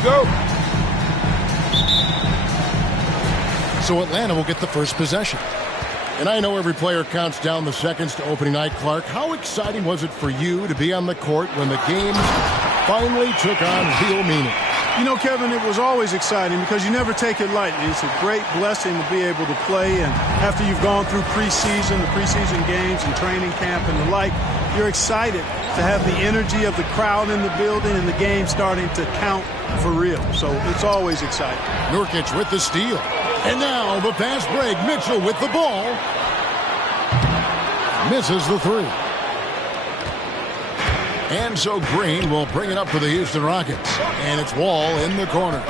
we go. So Atlanta will get the first possession. And I know every player counts down the seconds to opening night. Clark, how exciting was it for you to be on the court when the game finally took on real meaning? You know, Kevin, it was always exciting because you never take it lightly. It's a great blessing to be able to play, and after you've gone through the preseason games and training camp and the like, you're excited to have the energy of the crowd in the building and the game starting to count for real. So it's always exciting. Nurkic with the steal. And now the fast break. Mitchell with the ball. Misses the three. And so Green will bring it up for the Houston Rockets. And it's Wall in the corner.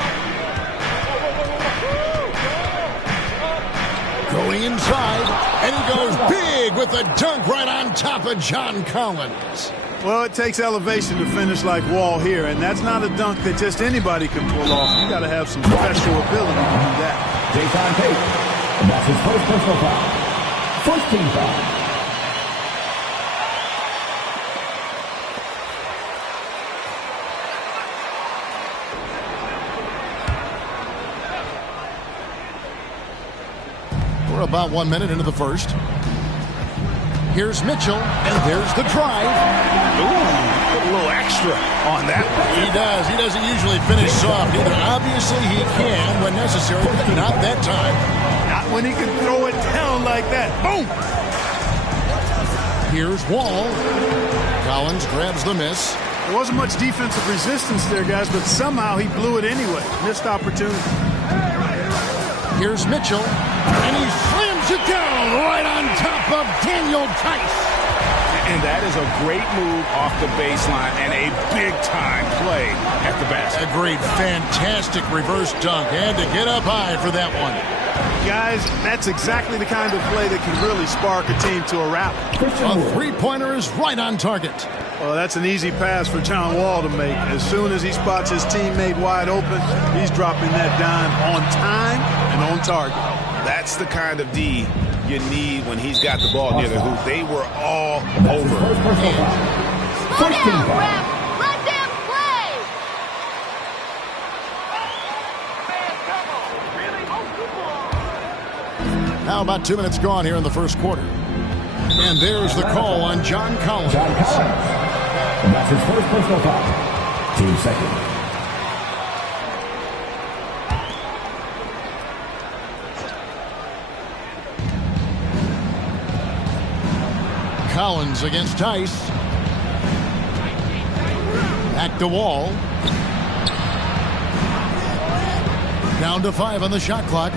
Going inside. And he goes big with the dunk right on top of John Collins. Well, it takes elevation to finish like Wall here, and that's not a dunk that just anybody can pull off. You got to have some special ability to do that. Jason Tate, and that's his first personal foul. First team foul. We're about 1 minute into the first. Here's Mitchell, and there's the drive. Ooh, a little extra on that. He does. He doesn't usually finish soft either. Obviously, he can when necessary, but not that time. Not when he can throw it down like that. Boom! Here's Wall. Collins grabs the miss. There wasn't much defensive resistance there, guys, but somehow he blew it anyway. Missed opportunity. Here's Mitchell, and he slams it down right on top of Daniel Tice. And that is a great move off the baseline and a big-time play at the basket. Agreed. Fantastic reverse dunk. And to get up high for that one. Guys, that's exactly the kind of play that can really spark a team to a rally. A three-pointer is right on target. Well, that's an easy pass for John Wall to make. As soon as he spots his teammate wide open, he's dropping that dime on time and on target. That's the kind of D you need when he's got the ball near the hoop. They were all over. Slow down, ref. Let them play. Now about 2 minutes gone here in the first quarter. And there's the call on John Collins. John Collins. And that's his first personal foul. Team second. Collins against Tice. Back to Wall. Down to 5 on the shot clock.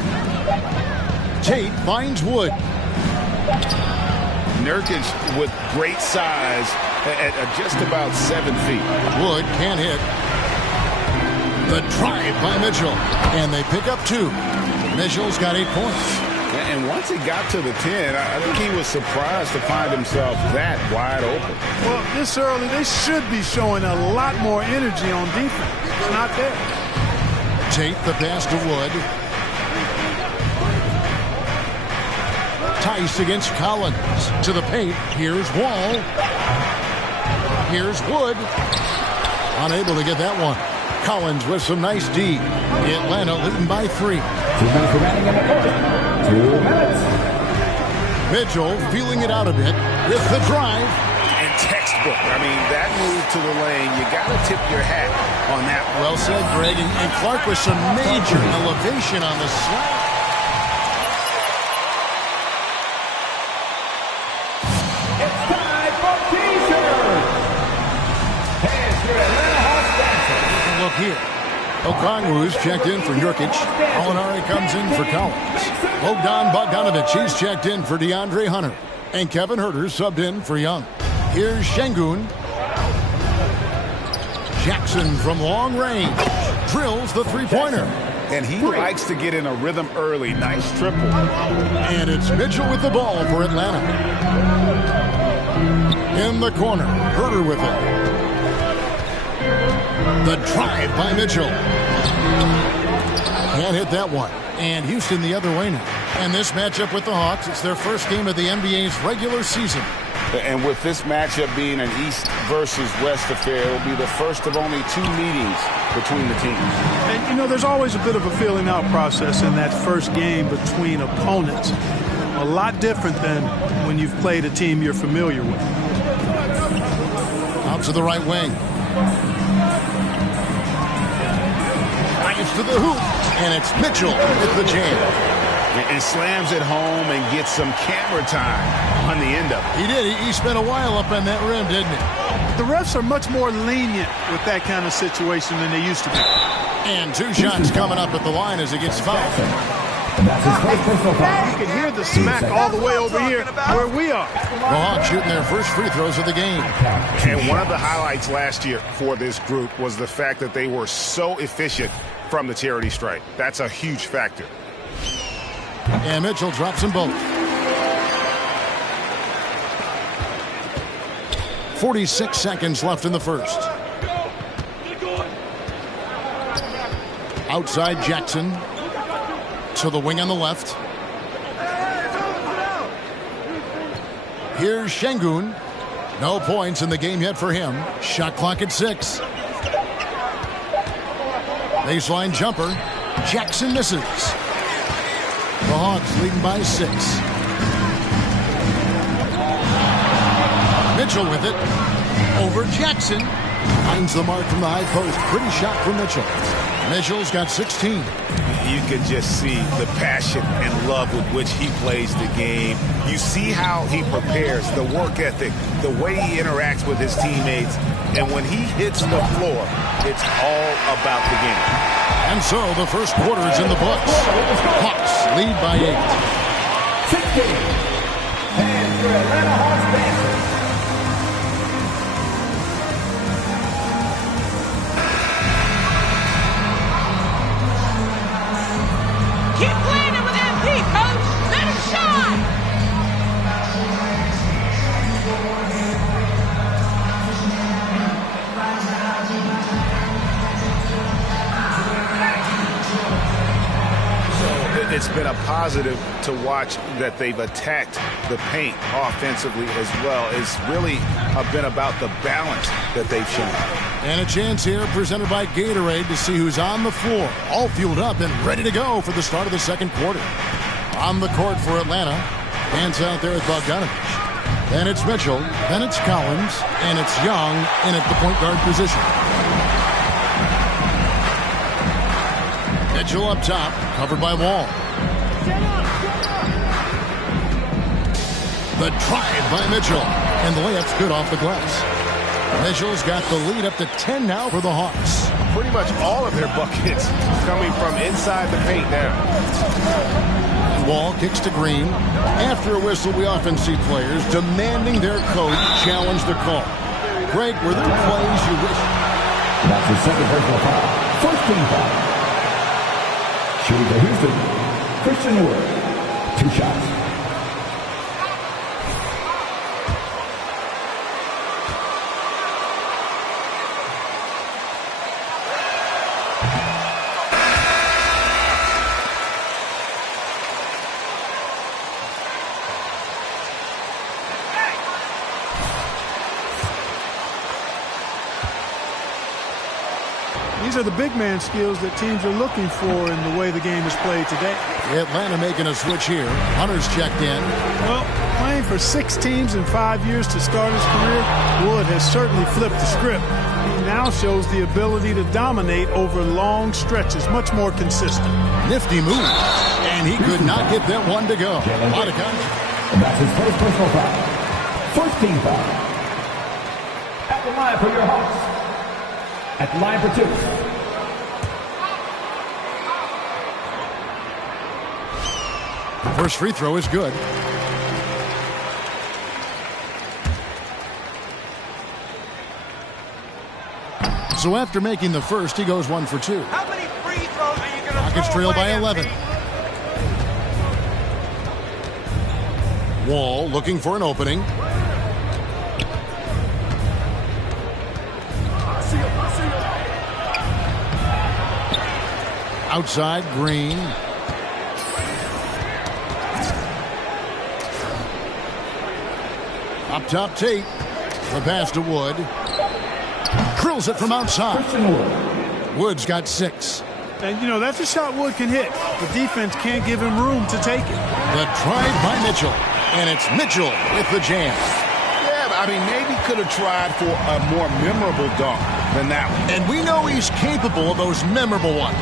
Tate finds Wood. Nurkic with great size at just about 7 feet. Wood can't hit. The drive by Mitchell. And they pick up 2. Mitchell's got 8 points. And once he got to the 10, I think he was surprised to find himself that wide open. Well, this early, they should be showing a lot more energy on defense. It's not there. Tate the pass to Wood. Tice against Collins. To the paint. Here's Wall. Here's Wood. Unable to get that one. Collins with some nice D. Atlanta leading by 3. 2 minutes remaining in the first. 2 minutes. Mitchell feeling it out a bit with the drive. And textbook. I mean, that move to the lane, you got to tip your hat on that. Well said, Greg. And Clark with some major elevation on the slap. It's time for T-shirt. Here's your Atlanta Hawks dancer. Look here. Okongwu's checked in for Nurkic. Molinari comes in for Collins. Bogdan Bogdanovic, he's checked in for DeAndre Hunter. And Kevin Huerter subbed in for Young. Here's Şengün. Jackson from long range drills the three-pointer. And he likes to get in a rhythm early. Nice triple. And it's Mitchell with the ball for Atlanta. In the corner, Huerter with it. The drive by Mitchell. Can't hit that one. And Houston the other way now. And this matchup with the Hawks, it's their first game of the NBA's regular season. And with this matchup being an East versus West affair, it will be the first of only 2 meetings between the teams. And, you know, there's always a bit of a feeling out process in that first game between opponents. A lot different than when you've played a team you're familiar with. Out to the right wing. Drives to the hoop. And it's Mitchell with the jam. And slams it home and gets some camera time on the end of it. He did. He spent a while up on that rim, didn't he? The refs are much more lenient with that kind of situation than they used to be. And 2 shots coming up at the line as he gets fouled. That's his first personal foul. You can hear the smack all the way over here where we are. The Hawks shooting their first free throws of the game. And one of the highlights last year for this group was the fact that they were so efficient from the charity stripe. That's a huge factor. And Mitchell drops them both. 46 seconds left in the first. Outside Jackson. To the wing on the left. Here's Şengün. No points in the game yet for him. Shot clock at 6. Baseline jumper. Jackson misses. The Hawks leading by 6. Mitchell with it. Over Jackson. Finds the mark from the high post. Pretty shot from Mitchell. Mitchell's got 16. You can just see the passion and love with which he plays the game. You see how he prepares, the work ethic, the way he interacts with his teammates. And when he hits the floor, it's all about the game. And so the first quarter is in the books. Hawks lead by 8. 16. And for Atlanta Hawks Panthers. Keep playing it with MP, coach. Let him shine. It's been a positive to watch that they've attacked the paint offensively as well. It's really been about the balance that they've shown. And a chance here presented by Gatorade to see who's on the floor. All fueled up and ready to go for the start of the second quarter. On the court for Atlanta. Hands out there with Bogdanovich. Then it's Mitchell. Then it's Collins. And it's Young in at the point guard position. Mitchell up top. Covered by Wall. The drive by Mitchell. And the layup's good off the glass. Mitchell's got the lead up to 10 now for the Hawks. Pretty much all of their buckets coming from inside the paint now. Wall kicks to Green. After a whistle, we often see players demanding their coach challenge the call. Greg, were there plays you wish? That's his second personal foul. First team foul. Shooting for Houston, Christian Wood. 2 shots. These are the big man skills that teams are looking for in the way the game is played today. Atlanta making a switch here. Hunter's checked in. Well, playing for 6 teams in 5 years to start his career, Wood has certainly flipped the script. He now shows the ability to dominate over long stretches, much more consistent. Nifty move. And he could not get that one to go. A lot of contact. And that's his first personal foul. First team foul. At the line for your Hawks. At the line for 2. First free throw is good. So after making the first, he goes 1 for 2. How many free throws are you going to Rockets throw trail away, by 11. Wall looking for an opening. Outside, Green. Up top, Tate. The pass to Wood. Drills it from outside. Wood's got 6. And, you know, that's a shot Wood can hit. The defense can't give him room to take it. The drive by Mitchell. And it's Mitchell with the jam. Yeah, I mean, maybe could have tried for a more memorable dunk than that one. And we know he's capable of those memorable ones.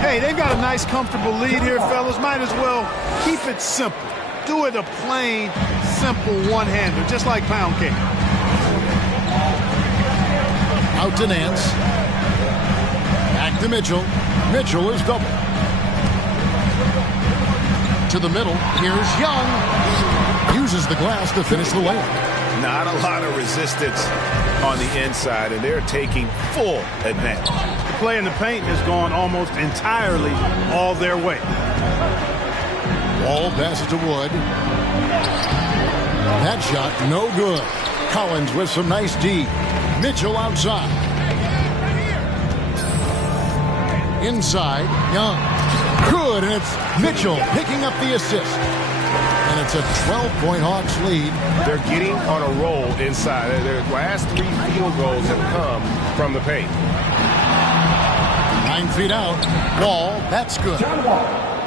Hey, they've got a nice, comfortable lead here, fellas. Might as well keep it simple. Do it a plain, simple one-hander, just like pound cake. Out to Nance. Back to Mitchell. Mitchell is double. To the middle. Here's Young. Uses the glass to finish the layup. Not a lot of resistance on the inside, and they're taking full advantage. The play in the paint has gone almost entirely all their way. Wall passes to Wood. That shot, no good. Collins with some nice D. Mitchell outside. Inside, Young. Good, and it's Mitchell picking up the assist. And it's a 12-point Hawks lead. They're getting on a roll inside. Their last 3 field goals have come from the paint. 9 feet out. Wall, that's good.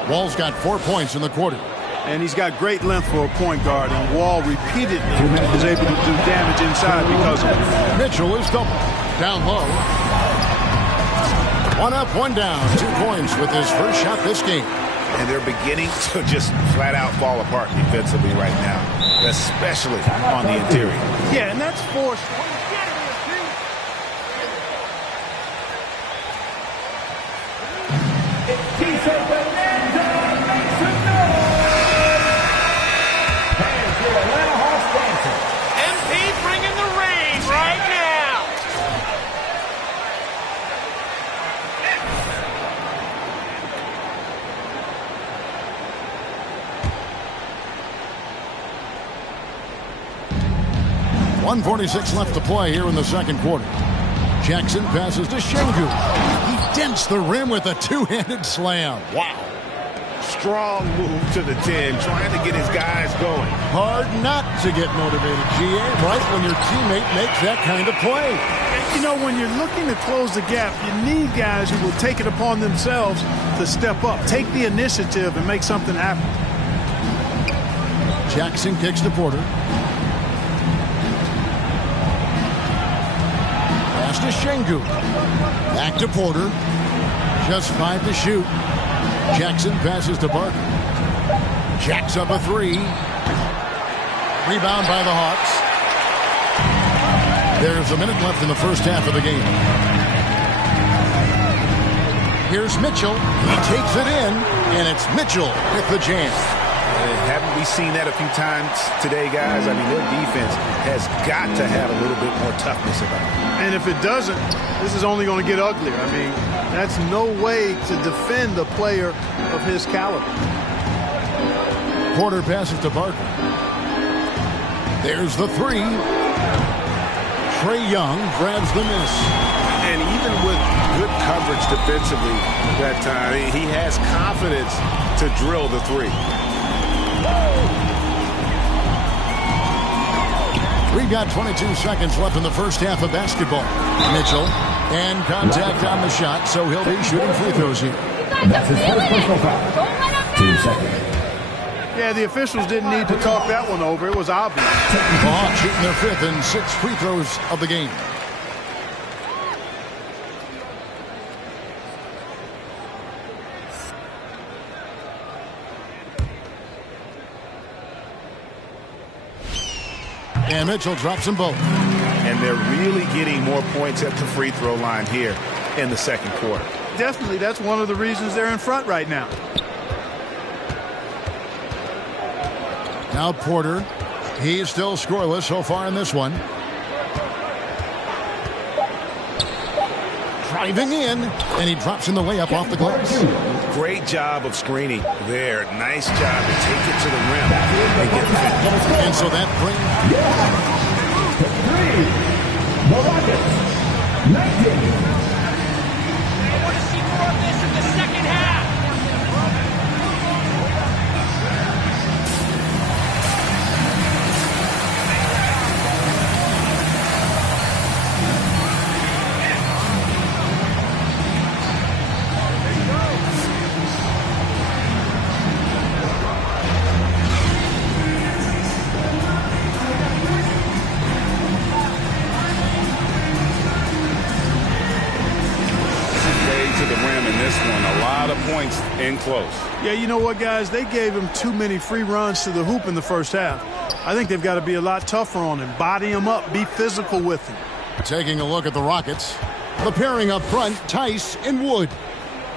Wall's got 4 points in the quarter. And he's got great length for a point guard, and Wall repeatedly is able to do damage inside because of it. Mitchell is double. Down low. 1 up, 1 down. 2 points with his first shot this game. And they're beginning to just flat out fall apart defensively right now, especially on the interior. Yeah, and that's forced. MP bringing the rain right now. .146 left to play here in the second quarter. Jackson passes to Şengün. He dents the rim with a 2-handed slam. Wow. Strong move to the 10, trying to get his guys going. Hard not to get motivated, GA, right when your teammate makes that kind of play. You know, when you're looking to close the gap, you need guys who will take it upon themselves to step up, take the initiative, and make something happen. Jackson kicks to Porter. Pass to Şengün. Back to Porter. Just 5 to shoot. Jackson passes to Barker. Jacks up a 3. Rebound by the Hawks. There's a minute left in the first half of the game. Here's Mitchell. He takes it in, and it's Mitchell with the jam. Haven't we seen that a few times today, guys? I mean, their defense has got to have a little bit more toughness about it. And if it doesn't, this is only going to get uglier. I mean, that's no way to defend a player of his caliber. Porter passes to Barker. There's the 3. Trae Young grabs the miss. And even with good coverage defensively that time, he has confidence to drill the 3. We've got 22 seconds left in the first half of basketball. Mitchell, and contact on the shot, so he'll be shooting free throws here. That's his first personal foul. 2 seconds. Yeah, the officials didn't need to talk that one over. It was obvious. The Hawks shooting their 5th and 6th free throws of the game. And Mitchell drops them both. And they're really getting more points at the free throw line here in the second quarter. Definitely, that's one of the reasons they're in front right now. Now Porter. He's still scoreless so far in this one. Driving in, and he drops in the layup off the glass. Great job of screening there. Nice job to take it to the rim and get the finish. And so that brings... The Rockets, 19. I want to see more of this in the second half. this one. A lot of points in close. Yeah, you know what, guys? They gave him too many free runs to the hoop in the first half. I think they've got to be a lot tougher on him. Body him up. Be physical with him. Taking a look at the Rockets. The pairing up front, Tice and Wood.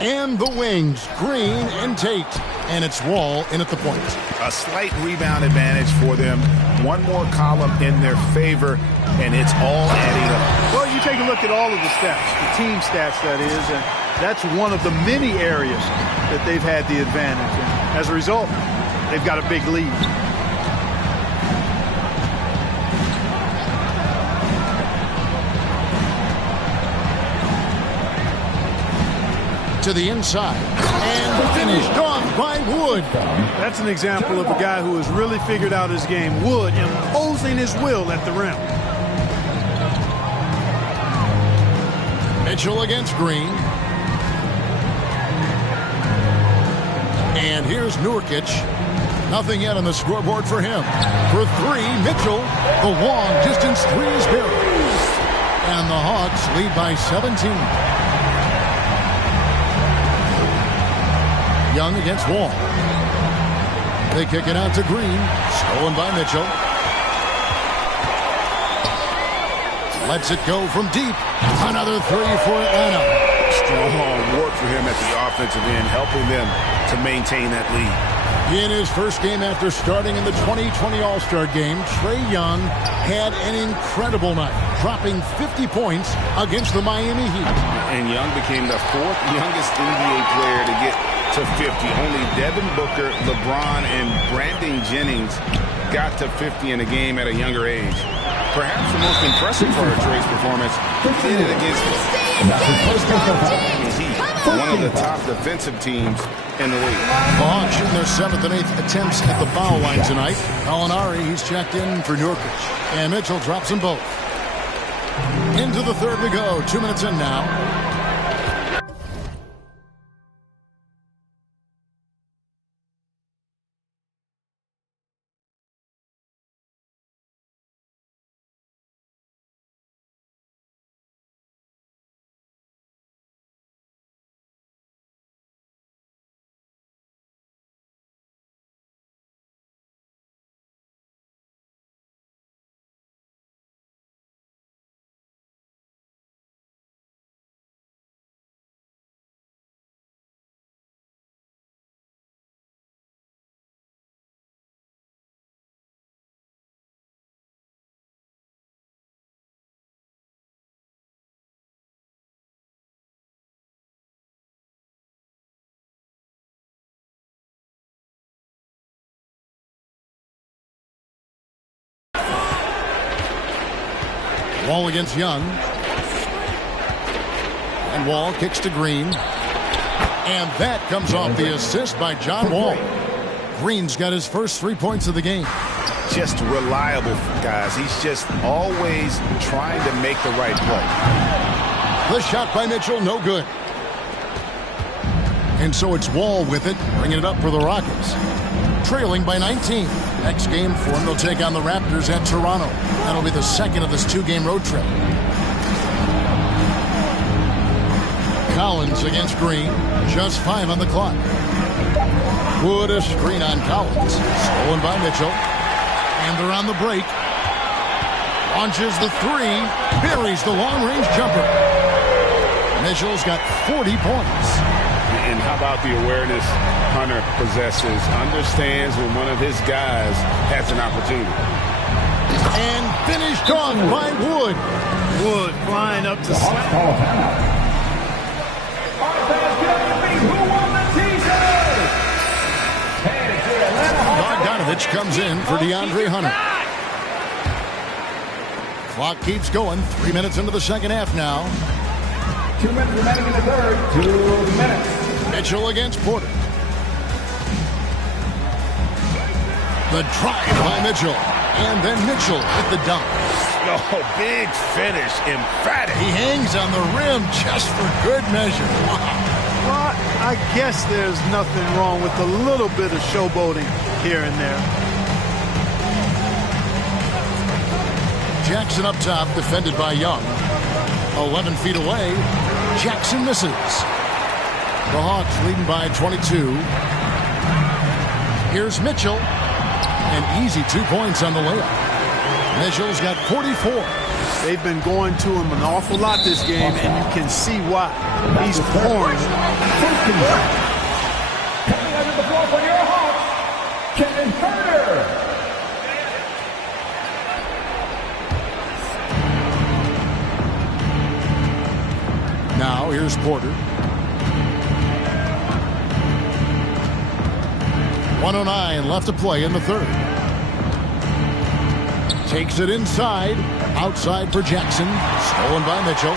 And the wings, Green and Tate. And it's Wall in at the point. A slight rebound advantage for them. One more column in their favor, and it's all adding up. Well, you take a look at all of the stats, the team stats, that is, and that's one of the many areas that they've had the advantage. And as a result, they've got a big lead. To the inside, and finished off by Wood. That's an example of a guy who has really figured out his game. Wood imposing his will at the rim. Mitchell against Green. And here's Nurkic. Nothing yet on the scoreboard for him. For three, Mitchell. The long distance three is buried. And the Hawks lead by 17. Young against Wall. They kick it out to Green. Stolen by Mitchell. Lets it go from deep. Another three for Atlanta. Strong work for him at the offensive end, helping them to maintain that lead. In his first game after starting in the 2020 All-Star Game, Trae Young had an incredible night, dropping 50 points against the Miami Heat. And Young became the fourth youngest NBA player to get to 50. Only Devin Booker, LeBron, and Brandon Jennings got to 50 in a game at a younger age. Perhaps the most impressive part of Trae's performance, he did it against the Heat, one of the top defensive teams in the league. The Hawks shooting their 7th and 8th attempts at the foul line tonight. Gallinari, he's checked in for Nurkic. And Mitchell drops them both. Into the third we go. 2 minutes in now. Wall against Young. And Wall kicks to Green. And that comes off the assist by John Wall. Green's got his first 3 points of the game. Just reliable, guys. He's just always trying to make the right play. The shot by Mitchell, no good. And so it's Wall with it, bringing it up for the Rockets. Trailing by 19. Next game for them, they'll take on the Raptors at Toronto. That'll be the second of this 2-game road trip. Collins against Green. Just 5 on the clock. Wood a screen on Collins. Stolen by Mitchell. And they're on the break. Launches the three. Buries the long-range jumper. Mitchell's got 40 points. And how about the awareness Hunter possesses? Understands when one of his guys has an opportunity. And finished off by Wood. Wood flying up to slap. Bogdanovich comes in for DeAndre Hunter. Clock keeps going. 3 minutes into the second half now. 2 minutes remaining in the third. 2 minutes. Mitchell against Porter. The drive by Mitchell. And then Mitchell with the dunk. Oh, big finish. Emphatic. He hangs on the rim just for good measure. Well, I guess there's nothing wrong with a little bit of showboating here and there. Jackson up top, defended by Young. 11 feet away. Jackson misses. The Hawks leading by 22. Here's Mitchell. An easy 2 points on the layup. Mitchell's got 44. They've been going to him an awful lot this game, and you can see why. He's pouring. Coming under the floor for your Hawks, Kevin Huerter. Now here's Porter. 1:09 left to play in the third. Takes it inside. Outside for Jackson. Stolen by Mitchell.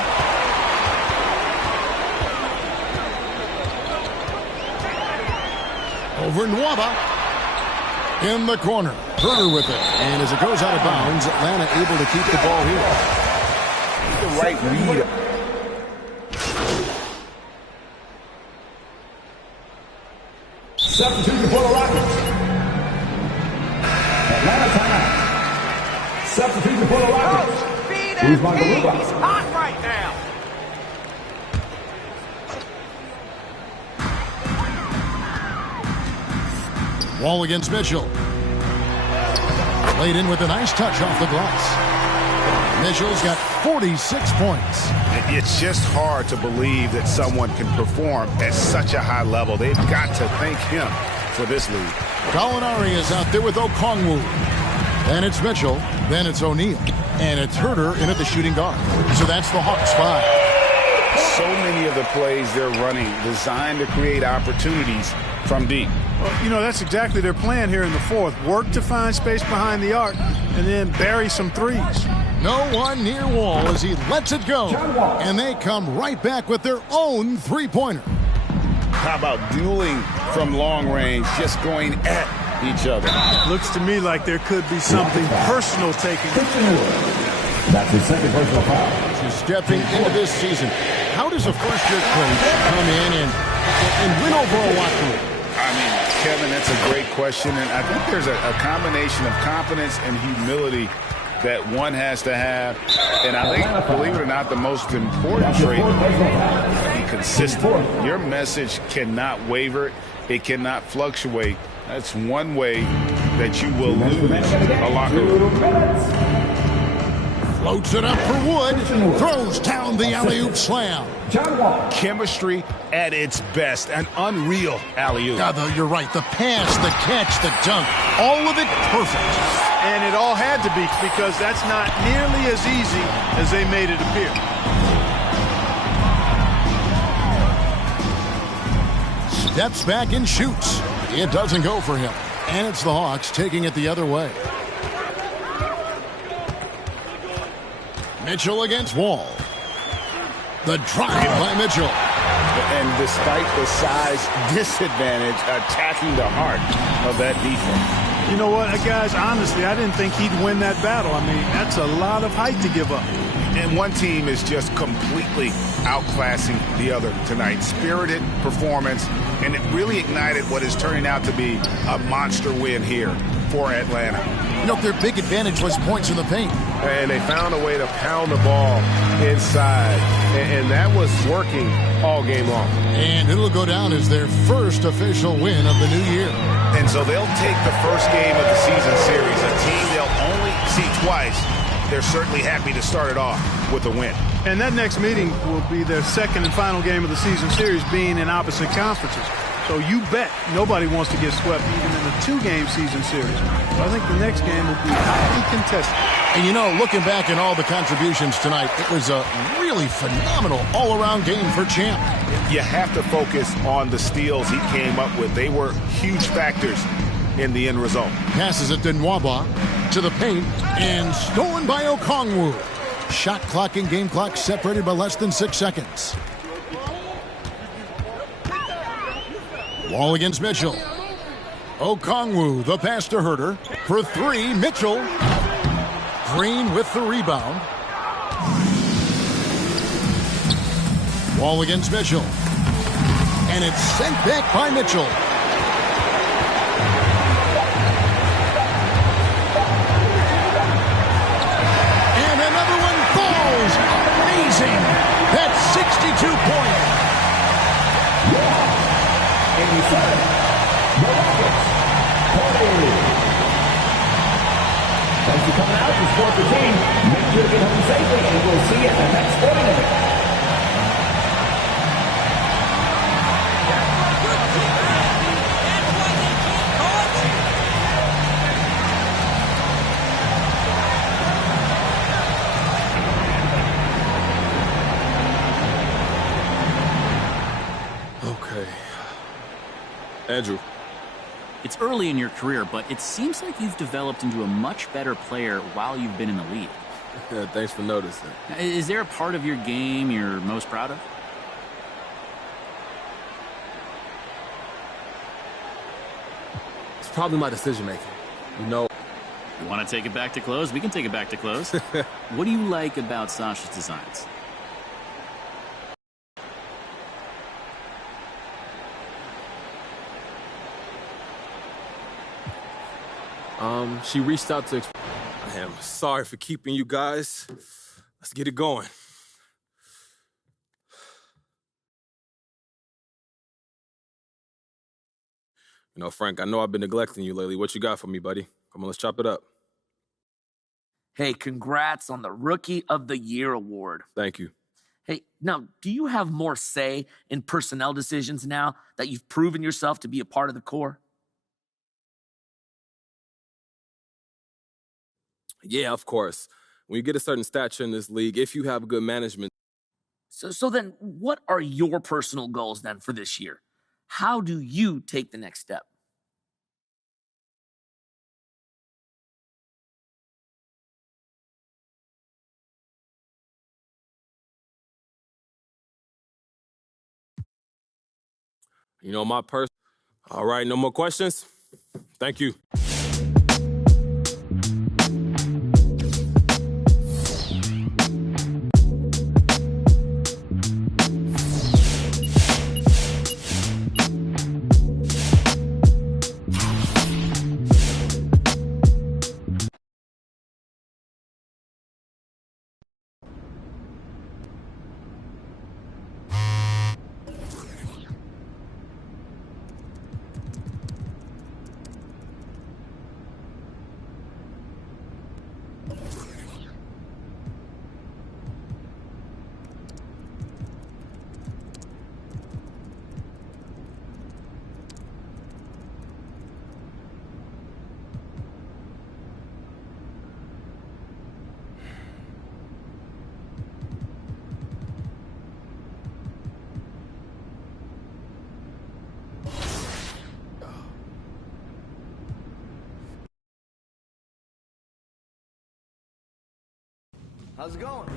Over Nwaba. In the corner. Huerter with it. And as it goes out of bounds, Atlanta able to keep the ball here. The right read. Substitute for the Rockets. Atlanta timeout. Substitute for the Rockets. He's hot right now. Wall against Mitchell. Laid in with a nice touch off the glass. Mitchell's got 46 points. It's just hard to believe that someone can perform at such a high level. They've got to thank him for this lead. Gallinari is out there with Okongwu. Then it's Mitchell. Then it's O'Neal. And it's Huerter in at the shooting guard. So that's the Hawks 5. So many of the plays they're running designed to create opportunities from deep. Well, you know, that's exactly their plan here in the fourth. Work to find space behind the arc and then bury some threes. No one near Wall as he lets it go. And they come right back with their own three-pointer. How about dueling from long range, just going at each other? Looks to me like there could be something personal taking. That's his second personal foul. She's stepping into this season. How does a first-year coach come in and win over a locker room? I mean, Kevin, that's a great question. And I think there's a combination of confidence and humility that one has to have. And I think, believe it or not, the most important trait is be consistent. Your message cannot waver. It cannot fluctuate. That's one way that you will lose a locker room. Floats it up for Wood. Throws down the alley-oop slam. Chemistry at its best. An unreal alley-oop. Yeah, you're right. The pass, the catch, the dunk. All of it perfect. And it all had to be, because that's not nearly as easy as they made it appear. Steps back and shoots. It doesn't go for him. And it's the Hawks taking it the other way. Mitchell against Wall. The drive by Mitchell. And despite the size disadvantage, attacking the heart of that defense. You know what, guys, honestly, I didn't think he'd win that battle. I mean, that's a lot of height to give up. And one team is just completely outclassing the other tonight. Spirited performance, and it really ignited what is turning out to be a monster win here for Atlanta. You know, their big advantage was points in the paint. And they found a way to pound the ball inside. And that was working all game long. And it'll go down as their first official win of the new year. And so they'll take the first game of the season series, a team they'll only see twice. They're certainly happy to start it off with a win. And that next meeting will be their second and final game of the season series, being in opposite conferences. So you bet nobody wants to get swept even in the two-game season series. So I think the next game will be highly contested. And you know, looking back at all the contributions tonight, it was a really phenomenal all-around game for Champ. You have to focus on the steals he came up with. They were huge factors in the end result. Passes it to Nwaba, to the paint, and stolen by Okongwu. Shot clock and game clock separated by less than 6 seconds. Wall against Mitchell. Okongwu, the pass to Huerter. For three, Mitchell. Green with the rebound. Wall against Mitchell. And it's sent back by Mitchell. And another one falls. Amazing. That's 62 points. 87. The Rockets, 40. Thanks for coming out to Sport 15. Make sure to get home safely, and we'll see you at the next sporting event. Okay. Andrew. It's early in your career, but it seems like you've developed into a much better player while you've been in the league. Yeah, thanks for noticing. Is there a part of your game you're most proud of? It's probably my decision-making. You know, You want to take it back to close? We can take it back to close. What do you like about Sasha's designs? she reached out to... I am sorry for keeping you guys. Let's get it going. You know, Frank, I know I've been neglecting you lately. What you got for me, buddy? Come on, let's chop it up. Hey, congrats on the Rookie of the Year award. Thank you. Hey, now, do you have more say in personnel decisions now that you've proven yourself to be a part of the core? Yeah, of course. When you get a certain stature in this league, if you have good management... So then, what are your personal goals then for this year? How do you take the next step? You know, my person... All right, no more questions? Thank you. How's it going?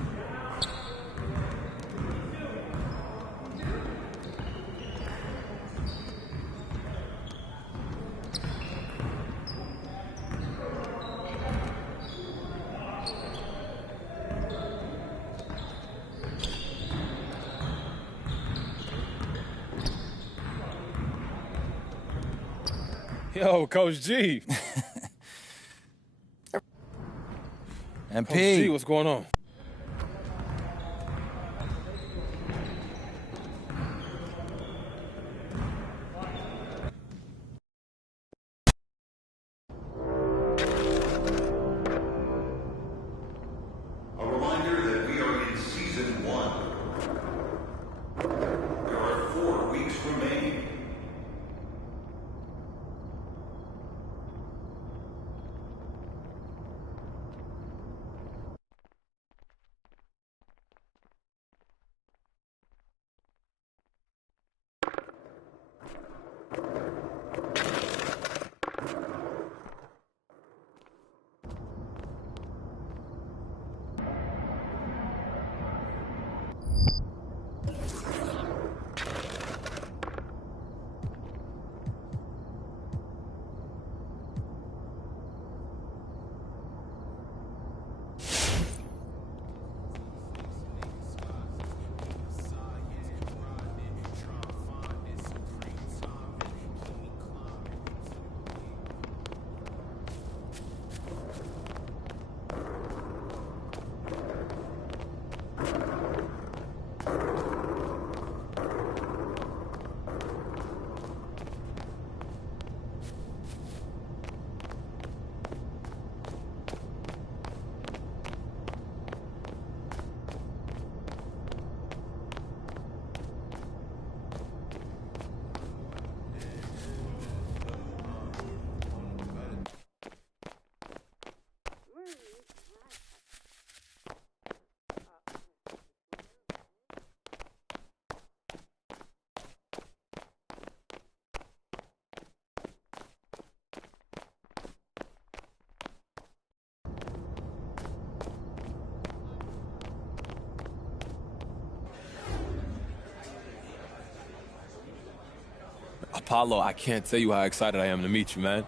Yo, Coach G. MP. Coach G, what's going on? A reminder that we are in Season 1. There are 4 weeks remaining. Apollo, I can't tell you how excited I am to meet you, man.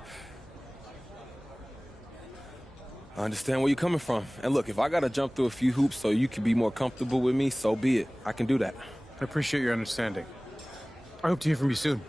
I understand where you're coming from. And look, if I got to jump through a few hoops so you can be more comfortable with me, so be it. I can do that. I appreciate your understanding. I hope to hear from you soon.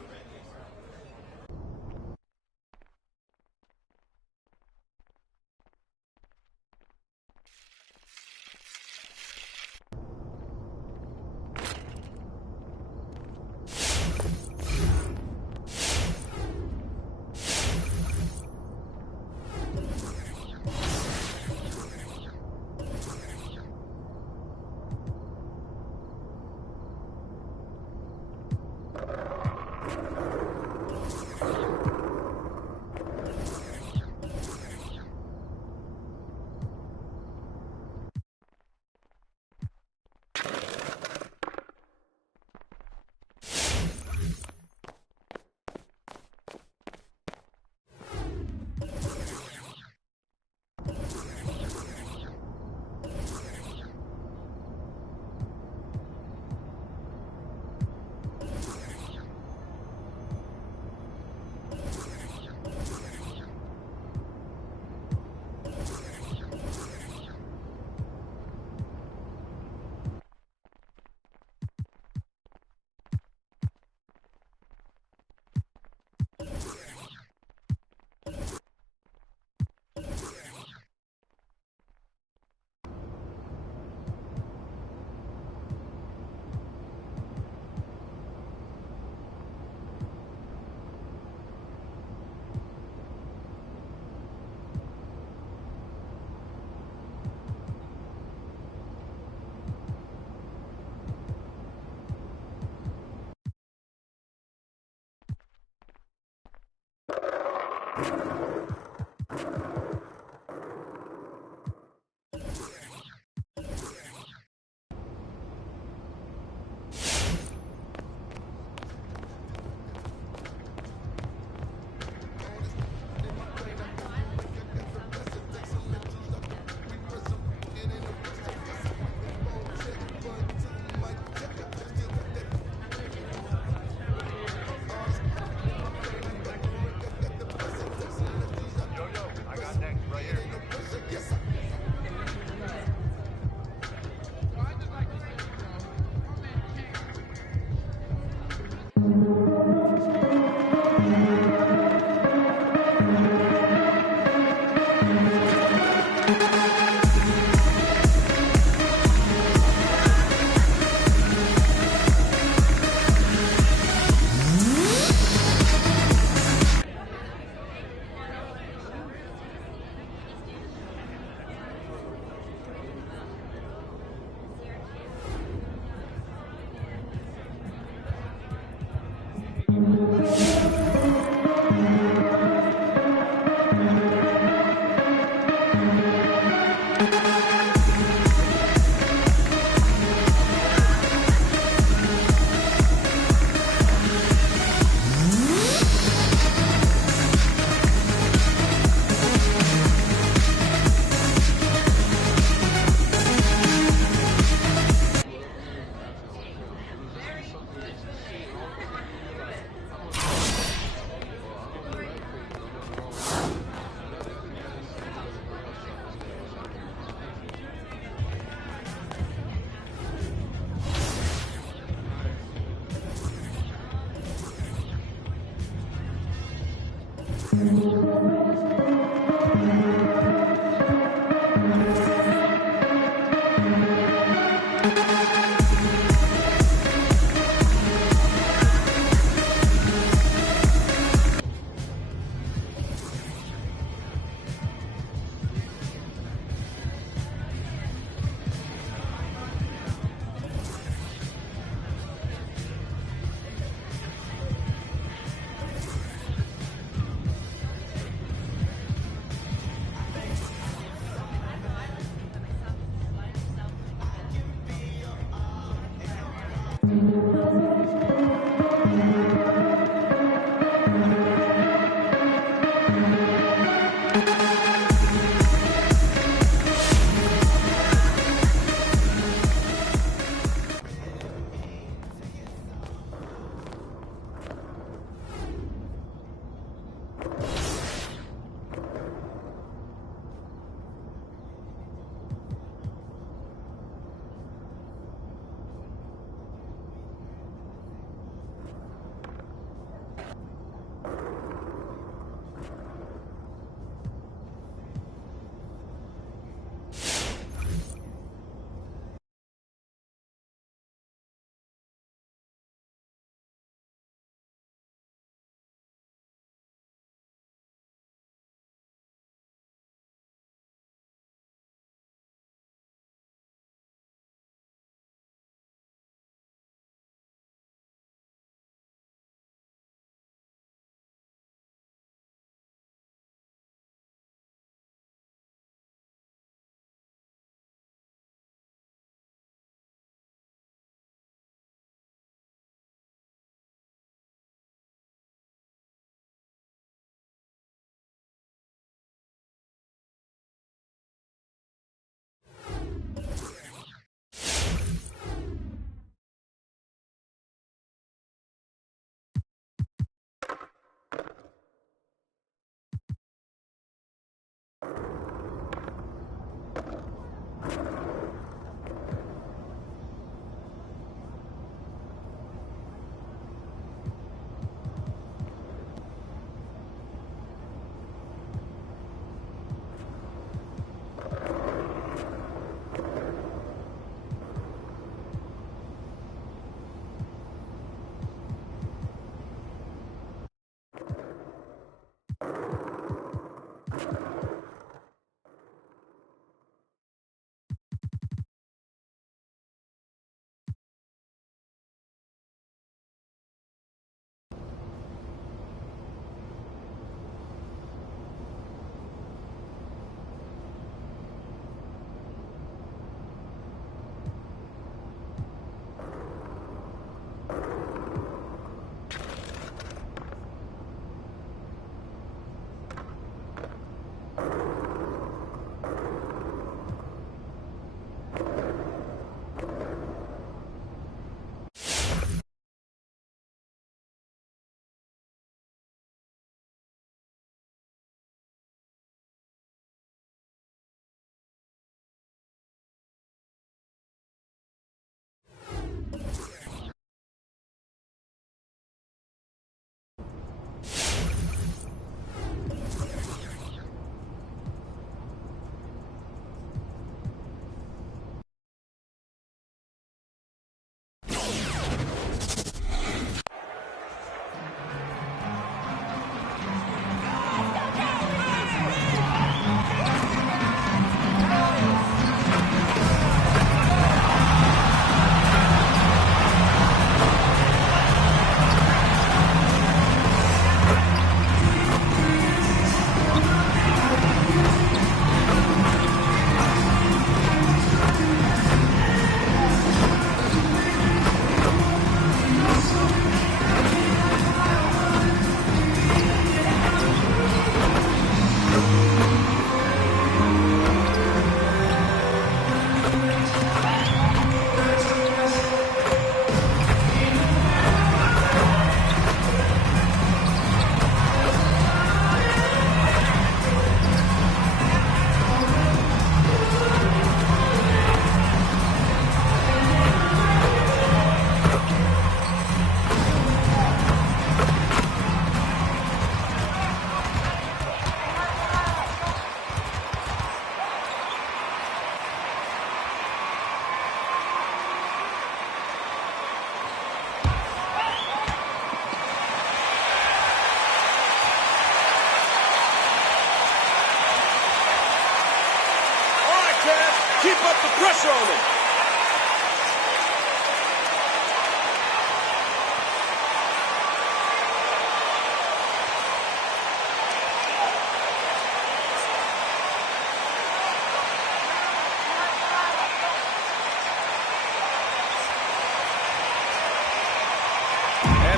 pressure on him.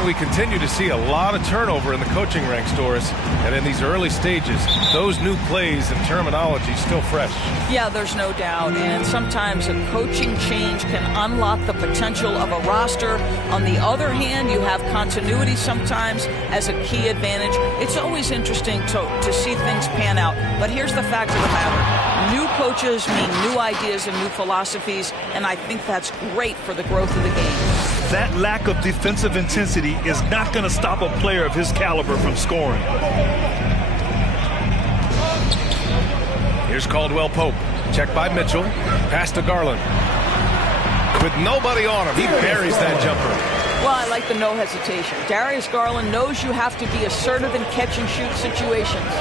We continue to see a lot of turnover in the coaching ranks, Doris. And in these early stages, those new plays and terminology still fresh. Yeah, there's no doubt. And sometimes a coaching change can unlock the potential of a roster. On the other hand, you have continuity sometimes as a key advantage. It's always interesting to see things pan out. But here's the fact of the matter. New coaches mean new ideas and new philosophies, and I think that's great for the growth of the game. That lack of defensive intensity is not going to stop a player of his caliber from scoring. Here's Caldwell Pope. Check by Mitchell. Pass to Garland. With nobody on him, he buries that jumper. Well, I like the no hesitation. Darius Garland knows you have to be assertive in catch-and-shoot situations.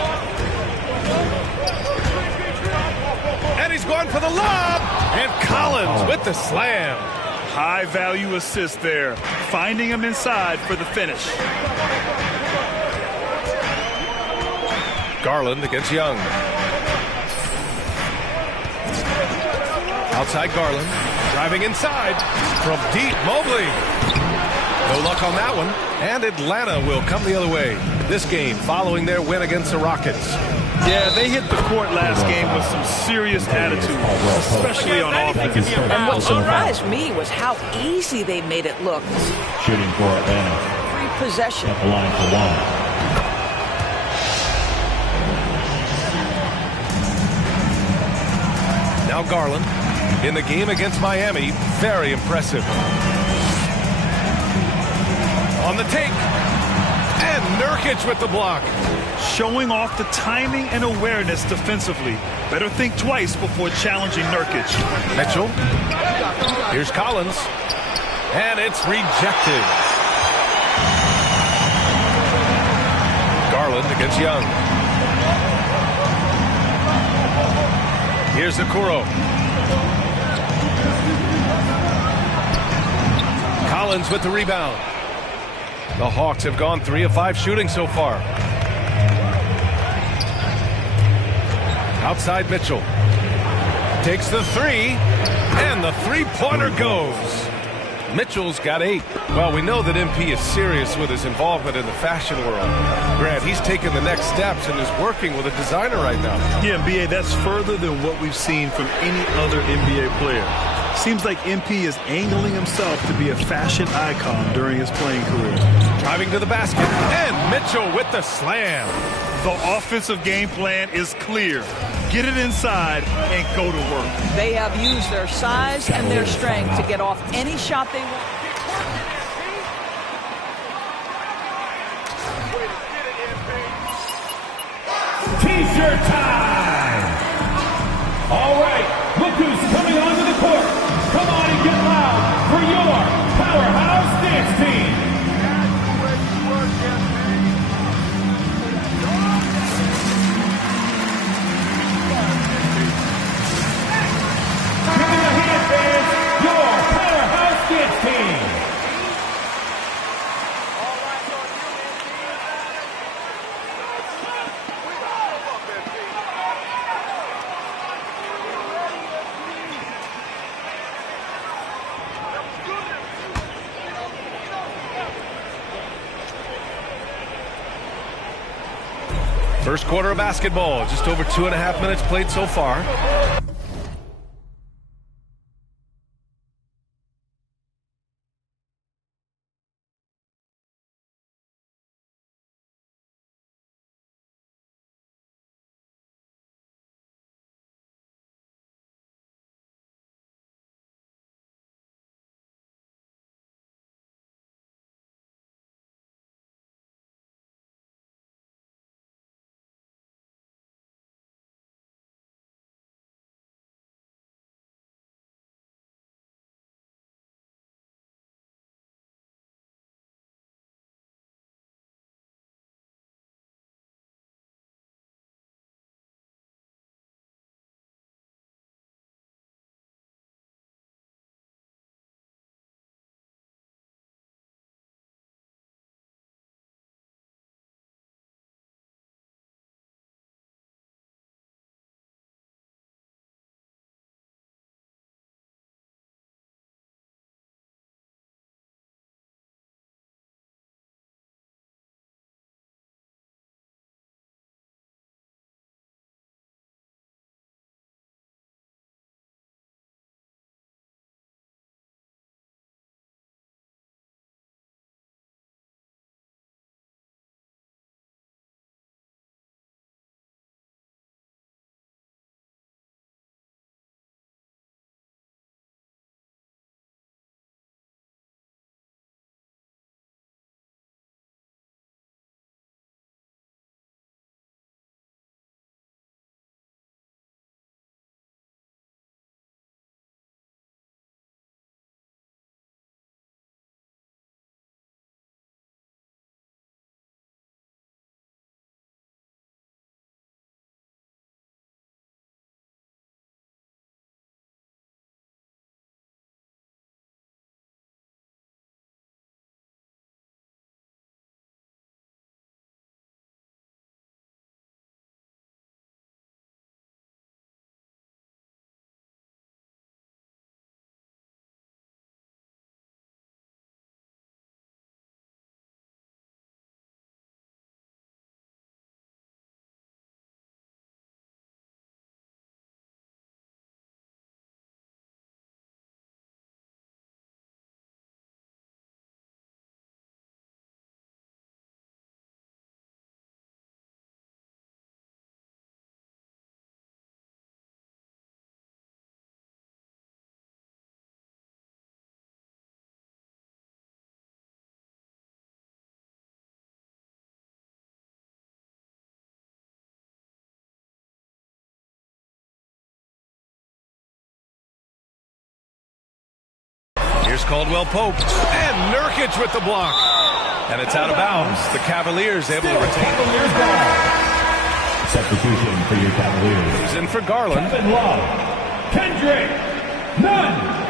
And he's going for the lob. And Collins with the slam. High-value assist there. Finding him inside for the finish. Garland against Young. Outside Garland. Driving inside. From deep, Mobley. No luck on that one. And Atlanta will come the other way. This game following their win against the Rockets. Yeah, they hit the court last game with some serious attitude, especially on offense. And what surprised me was how easy they made it look. Shooting for Atlanta. Free possession. At the line for one. Now Garland in the game against Miami. Very impressive. On the take. And Nurkic with the block. Showing off the timing and awareness defensively. Better think twice before challenging Nurkic. Mitchell. Here's Collins. And it's rejected. Garland against Young. Here's Okoro. Collins with the rebound. The Hawks have gone 3 of 5 shooting so far. Outside Mitchell. Takes the three. And the three-pointer goes. Mitchell's got 8. Well, we know that MP is serious with his involvement in the fashion world. Grant, he's taken the next steps and is working with a designer right now. Yeah, NBA, that's further than what we've seen from any other NBA player. Seems like MP is angling himself to be a fashion icon during his playing career. Driving to the basket. And Mitchell with the slam. The offensive game plan is clear. Get it inside and go to work. They have used their size and their strength to get off any shot they want. T-shirt time! All right, look who's coming onto the court. Come on and get loud for your powerhouse dance team. Give me a hand, fans. Your powerhouse dance team. First quarter of basketball, just over 2.5 minutes played so far. Here's Caldwell Pope. And Nurkic with the block. And it's out of bounds. The Cavaliers able to retain it. Substitution for your Cavaliers. He's in for Garland. Kevin Love. Kendrick Nunn.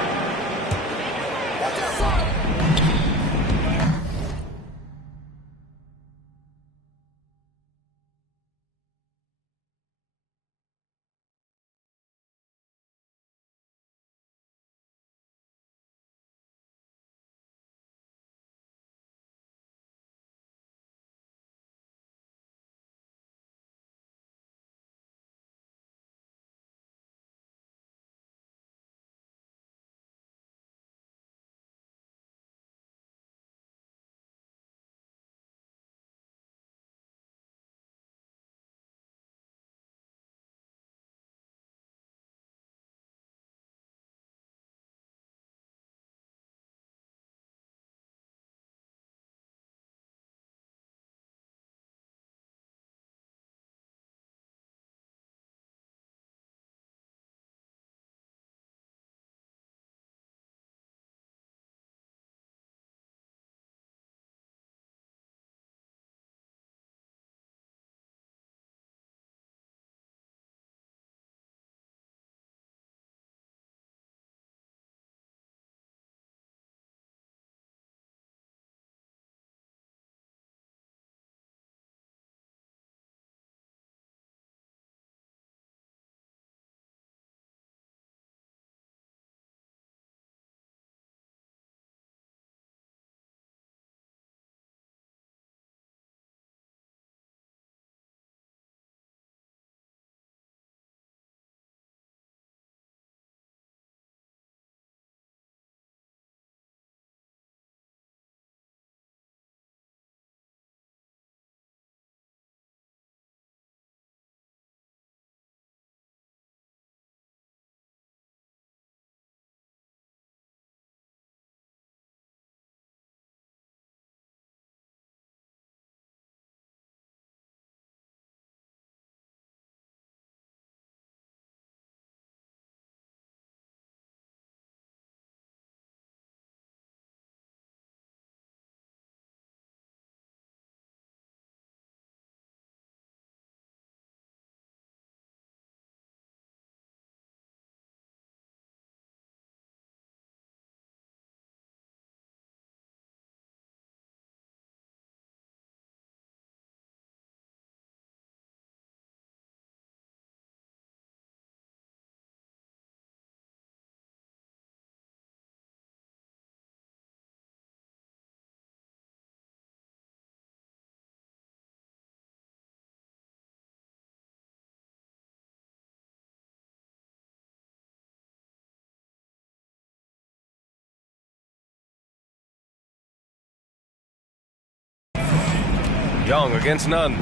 Young against Nunn.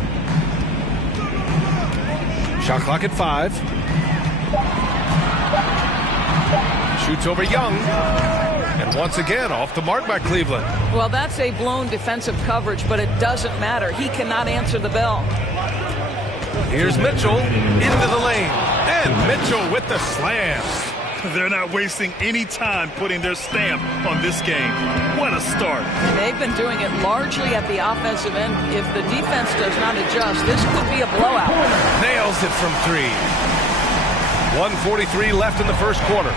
Shot clock at 5. Shoots over Young. And once again, off the mark by Cleveland. Well, that's a blown defensive coverage, but it doesn't matter. He cannot answer the bell. Here's Mitchell into the lane. And Mitchell with the slam. They're not wasting any time putting their stamp on this game. What a start. They've been doing it largely at the offensive end. If the defense does not adjust, this could be a blowout. Nails it from 3. 1:43 left in the first quarter.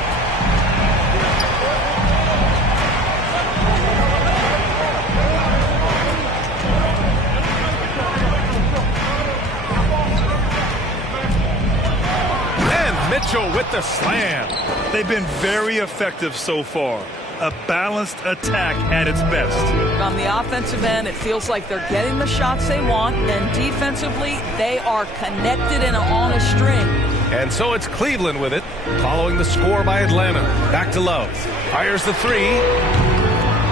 Mitchell with the slam. They've been very effective so far. A balanced attack at its best. On the offensive end, it feels like they're getting the shots they want, and defensively, they are connected and on a string. And so it's Cleveland with it, following the score by Atlanta. Back to Love. Fires the 3.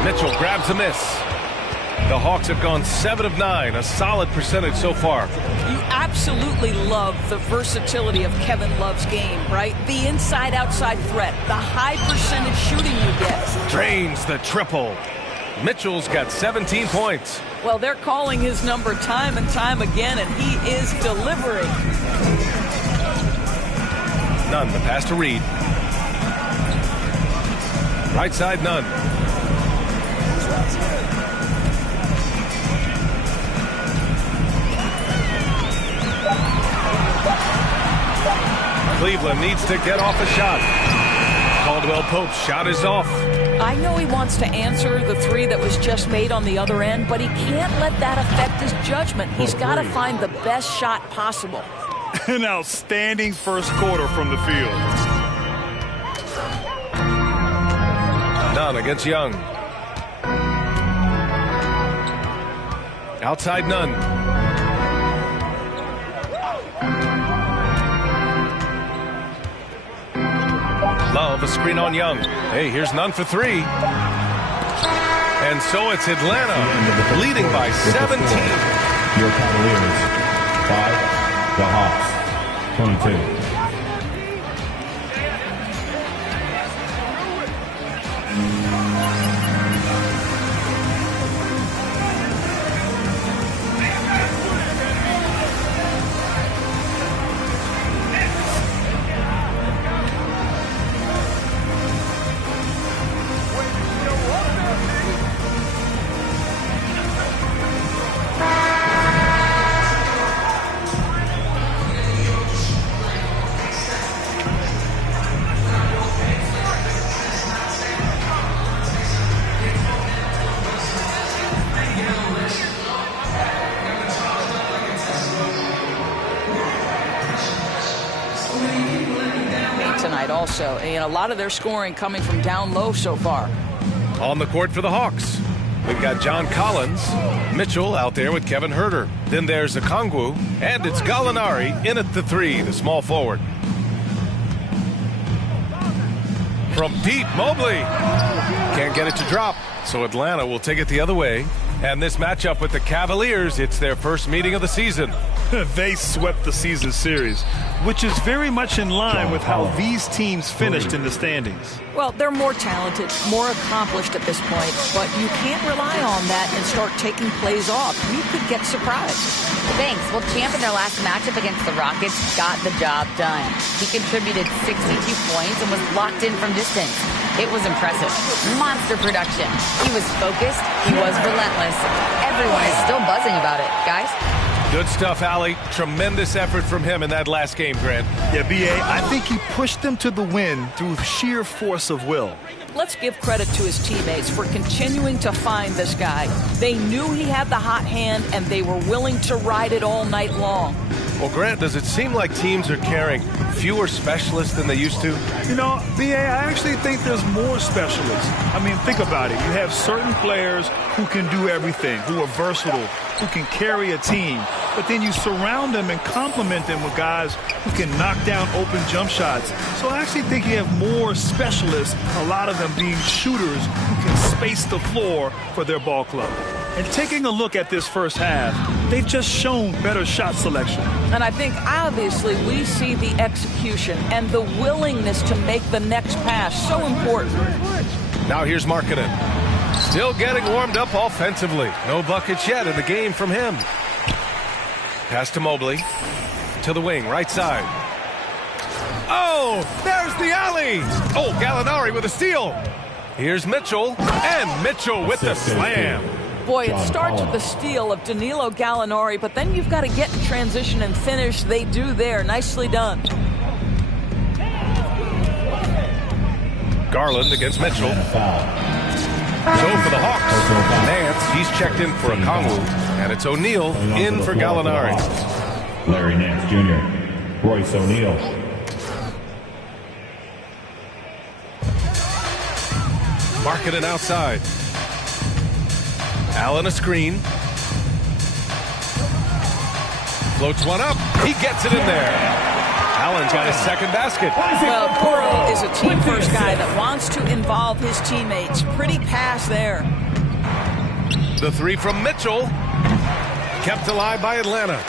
Mitchell grabs a miss. The Hawks have gone 7 of 9, a solid percentage so far. You absolutely love the versatility of Kevin Love's game, right? The inside-outside threat, the high percentage shooting you get. Drains the triple. Mitchell's got 17 points. Well, they're calling his number time and time again, and he is delivering. Nunn, the pass to Reed. Right side, Nunn. Cleveland needs to get off a shot. Caldwell Pope's shot is off. I know he wants to answer the three that was just made on the other end, but he can't let that affect his judgment. He's got to find the best shot possible. An outstanding first quarter from the field. Nunn against Young. Outside Nunn. Love, a screen on Young. Hey, here's Nunn for three. And so it's Atlanta leading by 17. Your Cavaliers, 5. The Hawks, 22. Also, and a lot of their scoring coming from down low so far. On the court for the Hawks, we've got John Collins, Mitchell out there with Kevin Huerter. Then there's Okongwu, and it's Gallinari in at the three, the small forward. From deep, Mobley. Can't get it to drop, so Atlanta will take it the other way. And this matchup with the Cavaliers, it's their first meeting of the season. They swept the season series, which is very much in line with how these teams finished in the standings. Well, they're more talented, more accomplished at this point, but you can't rely on that and start taking plays off. You could get surprised. Thanks. Well, Champ in their last matchup against the Rockets got the job done. He contributed 62 points and was locked in from distance. It was impressive. Monster production. He was focused. He was relentless. Everyone is still buzzing about it, guys. Good stuff, Allie. Tremendous effort from him in that last game, Grant. Yeah, B.A., I think he pushed them to the win through sheer force of will. Let's give credit to his teammates for continuing to find this guy. They knew he had the hot hand, and they were willing to ride it all night long. Well, Grant, does it seem like teams are carrying fewer specialists than they used to? You know, B.A., I actually think there's more specialists. I mean, think about it. You have certain players who can do everything, who are versatile, who can carry a team. But then you surround them and complement them with guys who can knock down open jump shots. So I actually think you have more specialists, a lot of them being shooters who can space the floor for their ball club. And taking a look at this first half, they've just shown better shot selection. And I think, obviously, we see the execution and the willingness to make the next pass so important. Now here's Markkanen. Still getting warmed up offensively. No buckets yet in the game from him. Pass to Mobley. To the wing, right side. Oh, there's the alley. Oh, Gallinari with a steal. Here's Mitchell. And Mitchell with the slam. Boy, it starts with the steal of Danilo Gallinari, but then you've got to get in transition and finish. They do there. Nicely done. Garland against Mitchell. So for the Hawks, Nance, he's checked in for Okongwu, and it's O'Neal in for Gallinari. Larry Nance Jr., Royce O'Neal. Markkanen outside. Allen a screen. Floats one up. He gets it in there. Allen's got his second basket. Well, Okoro is a team-first guy that wants to involve his teammates. Pretty pass there. The three from Mitchell. Kept alive by Atlanta.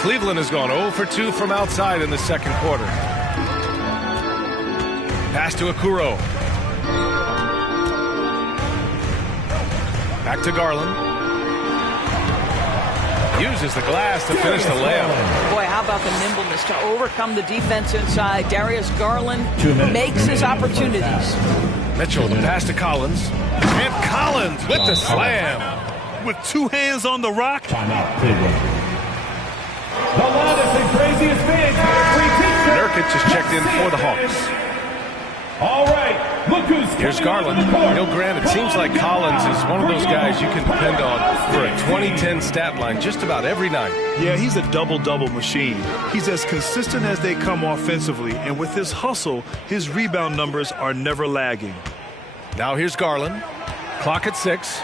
Cleveland has gone 0 for 2 from outside in the second quarter. Pass to Okoro. Back to Garland. Uses the glass to finish the layup. Boy, how about the nimbleness to overcome the defense inside. Darius Garland makes his opportunities. Mitchell, the pass to Collins. And Collins with the slam. With 2 hands on the rock. Timeout, Cleveland. The loudest and craziest fans here at Nurkic is checked in for the Hawks. All right, look who's Here's Garland. Grant, it seems like Collins is one of those guys you can depend on for a 2010 stat line just about every night. Yeah, he's a double-double machine. He's as consistent as they come offensively, and with his hustle, his rebound numbers are never lagging. Now here's Garland. Clock at 6.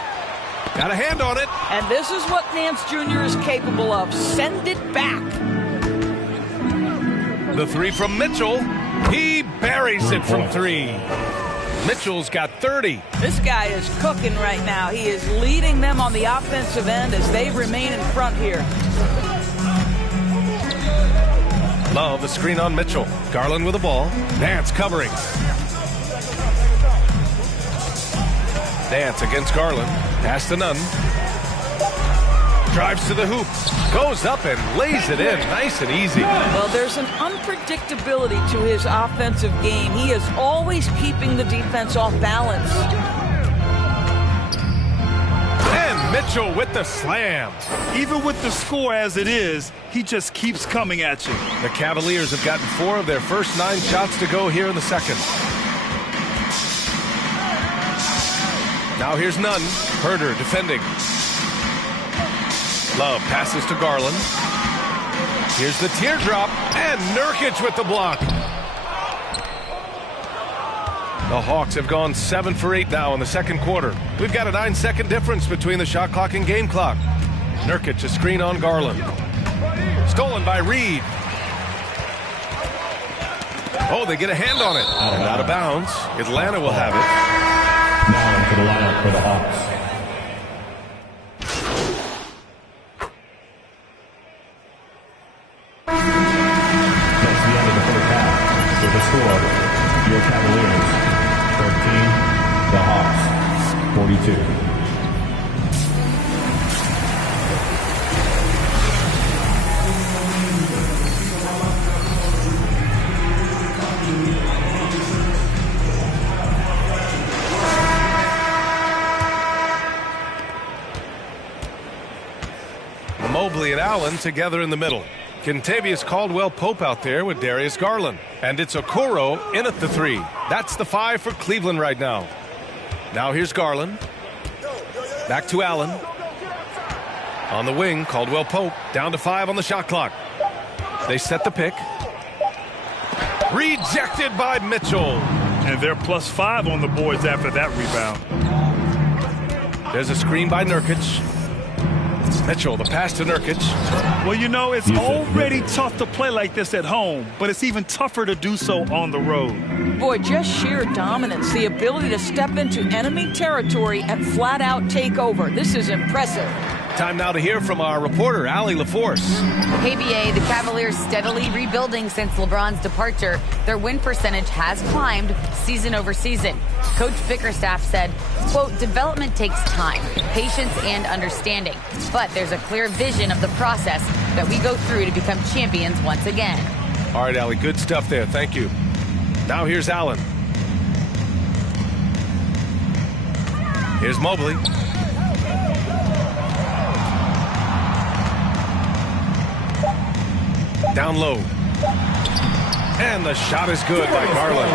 Got a hand on it. And this is what Nance Jr. is capable of. Send it back. The 3 from Mitchell. He buries it from 3. Mitchell's got 30. This guy is cooking right now. He is leading them on the offensive end as they remain in front here. Love the screen on Mitchell. Garland with the ball. Nance covering. Nance against Garland. Pass to Nunn. Drives to the hoop. Goes up and lays it in. Nice and easy. Well, there's an unpredictability to his offensive game. He is always keeping the defense off balance. And Mitchell with the slam. Even with the score as it is, he just keeps coming at you. The Cavaliers have gotten 4 of their first 9 shots to go here in the second. Now here's Nunn. Herder defending. Love passes to Garland. Here's the teardrop, and Nurkic with the block. The Hawks have gone 7 for 8 now in the second quarter. We've got a 9-second difference between the shot clock and game clock. Nurkic a screen on Garland. Stolen by Reed. Oh, they get a hand on it. Out of bounds. Atlanta will have it. Now into the lineup for the Hawks. Score, your Cavaliers, 13, the Hawks, 42. Mobley and Allen together in the middle. Kentavious Caldwell-Pope out there with Darius Garland. And it's Okoro in at the 3. That's the 5 for Cleveland right now. Now here's Garland. Back to Allen. On the wing, Caldwell-Pope down to 5 on the shot clock. They set the pick. Rejected by Mitchell. And they're +5 on the boards after that rebound. There's a screen by Nurkic. Mitchell, the pass to Nurkic. Well, you know, it's already tough to play like this at home, but it's even tougher to do so on the road. Boy, just sheer dominance, the ability to step into enemy territory and flat out take over. This is impressive. Time now to hear from our reporter, Allie LaForce. Hey, BA, the Cavaliers steadily rebuilding since LeBron's departure. Their win percentage has climbed season over season. Coach Bickerstaff said, quote, development takes time, patience, and understanding. But there's a clear vision of the process that we go through to become champions once again. All right, Allie, good stuff there. Thank you. Now here's Allen. Here's Mobley. Down low. And the shot is good by Garland.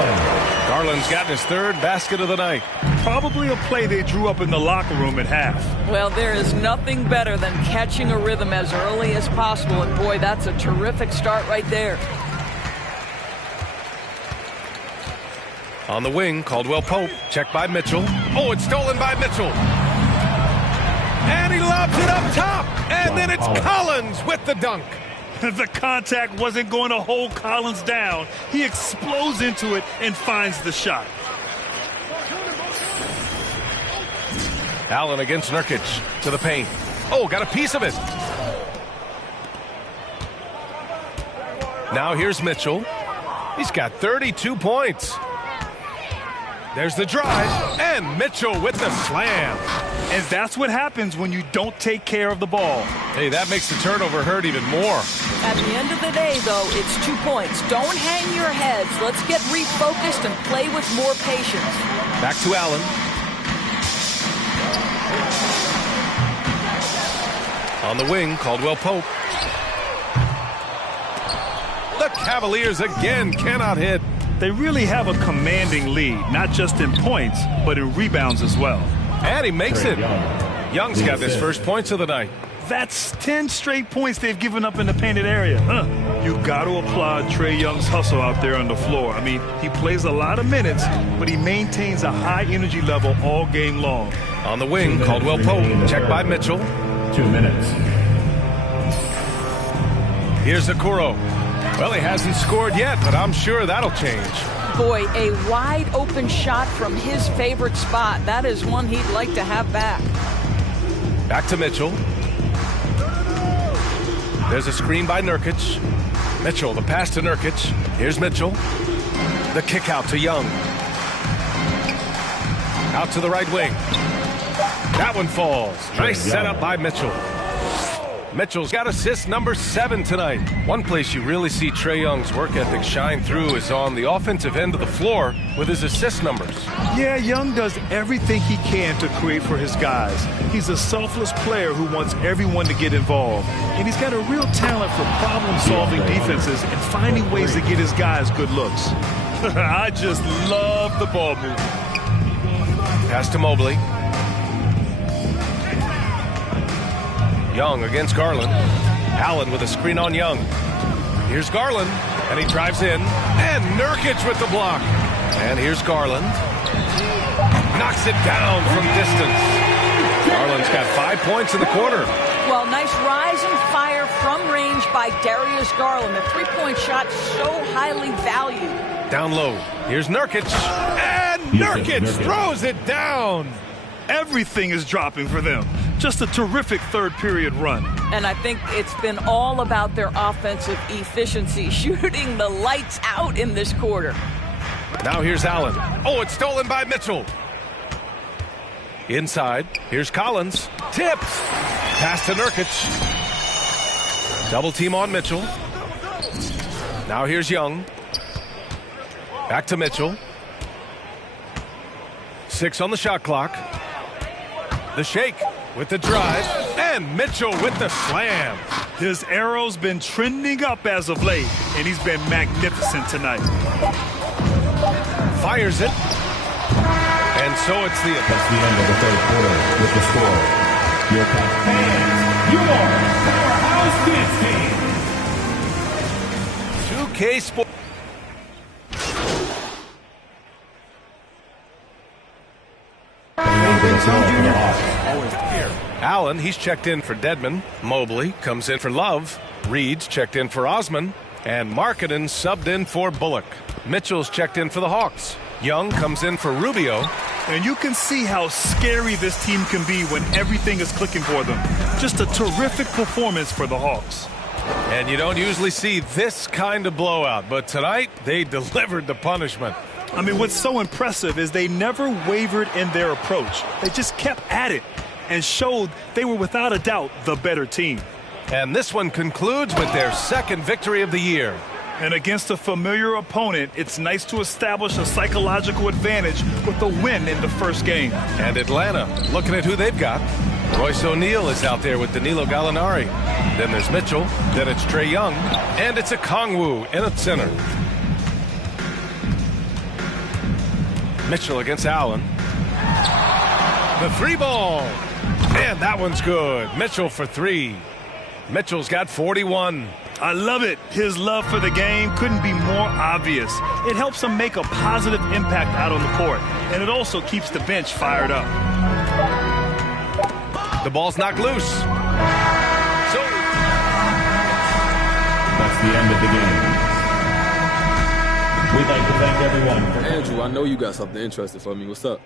Garland's gotten his 3rd basket of the night. Probably a play they drew up in the locker room at half. Well, there is nothing better than catching a rhythm as early as possible. And boy, that's a terrific start right there. On the wing, Caldwell-Pope. Checked by Mitchell. Oh, it's stolen by Mitchell. And he lobs it up top. And then it's Collins with the dunk. The contact wasn't going to hold Collins down. He explodes into it and finds the shot. Allen against Nurkic to the paint. Oh, got a piece of it. Now here's Mitchell. He's got 32 points. There's the drive, and Mitchell with the slam. And that's what happens when you don't take care of the ball. Hey, that makes the turnover hurt even more. At the end of the day, though, it's 2 points. Don't hang your heads. Let's get refocused and play with more patience. Back to Allen. On the wing, Caldwell Pope. The Cavaliers again cannot hit. They really have a commanding lead, not just in points, but in rebounds as well. And he makes it. Young's got his first points of the night. That's 10 straight points they've given up in the painted area. You got to applaud Trae Young's hustle out there on the floor. I mean, he plays a lot of minutes, but he maintains a high energy level all game long. On the wing, Caldwell Pope, checked by Mitchell. 2 minutes. Here's Okoro. Well, he hasn't scored yet, but I'm sure that'll change. Boy, a wide open shot from his favorite spot. That is one he'd like to have back. Back to Mitchell. There's a screen by Nurkic. Mitchell, the pass to Nurkic. Here's Mitchell. The kick out to Young. Out to the right wing. That one falls. Nice setup by Mitchell. Mitchell's got assist number 7 tonight. One place you really see Trae Young's work ethic shine through is on the offensive end of the floor with his assist numbers. Yeah, Young does everything he can to create for his guys. He's a selfless player who wants everyone to get involved. And he's got a real talent for problem-solving defenses and finding ways to get his guys good looks. I just love the ball movement. Pass to Mobley. Young against Garland. Allen with a screen on Young. Here's Garland, and he drives in. And Nurkic with the block. And here's Garland. Knocks it down from distance. Garland's got 5 points in the quarter. Well, nice rise and fire from range by Darius Garland. The three-point shot so highly valued. Down low. Here's Nurkic. And Nurkic throws it down. Everything is dropping for them. Just a terrific third-period run. And I think it's been all about their offensive efficiency, shooting the lights out in this quarter. Now here's Allen. Oh, it's stolen by Mitchell. Inside, here's Collins. Tipped. Pass to Nurkic. Double team on Mitchell. Now here's Young. Back to Mitchell. 6 on the shot clock. The shake with the drive, and Mitchell with the slam. His arrow's been trending up as of late, and he's been magnificent tonight. Fires it. And so it's the end of the third quarter with the score. And your powerhouse dance team. 2K Sports. Allen, he's checked in for Dedmon. Mobley comes in for Love. Reed's checked in for Osman. And Markkanen subbed in for Bullock. Mitchell's checked in for the Hawks. Young comes in for Rubio. And you can see how scary this team can be when everything is clicking for them. Just a terrific performance for the Hawks. And you don't usually see this kind of blowout, but tonight they delivered the punishment. I mean, what's so impressive is they never wavered in their approach. They just kept at it and showed they were without a doubt the better team. And this one concludes with their second victory of the year. And against a familiar opponent, it's nice to establish a psychological advantage with a win in the first game. And Atlanta, looking at who they've got. Royce O'Neal is out there with Danilo Gallinari. Then there's Mitchell. Then it's Trae Young. And it's Okongwu in at center. Mitchell against Allen. The 3 ball. And that one's good. Mitchell for 3. Mitchell's got 41. I love it. His love for the game couldn't be more obvious. It helps him make a positive impact out on the court, and it also keeps the bench fired up. The ball's knocked loose. So that's the end of the game. We'd like to thank everyone for Andrew, I know you got something interesting for me. What's up?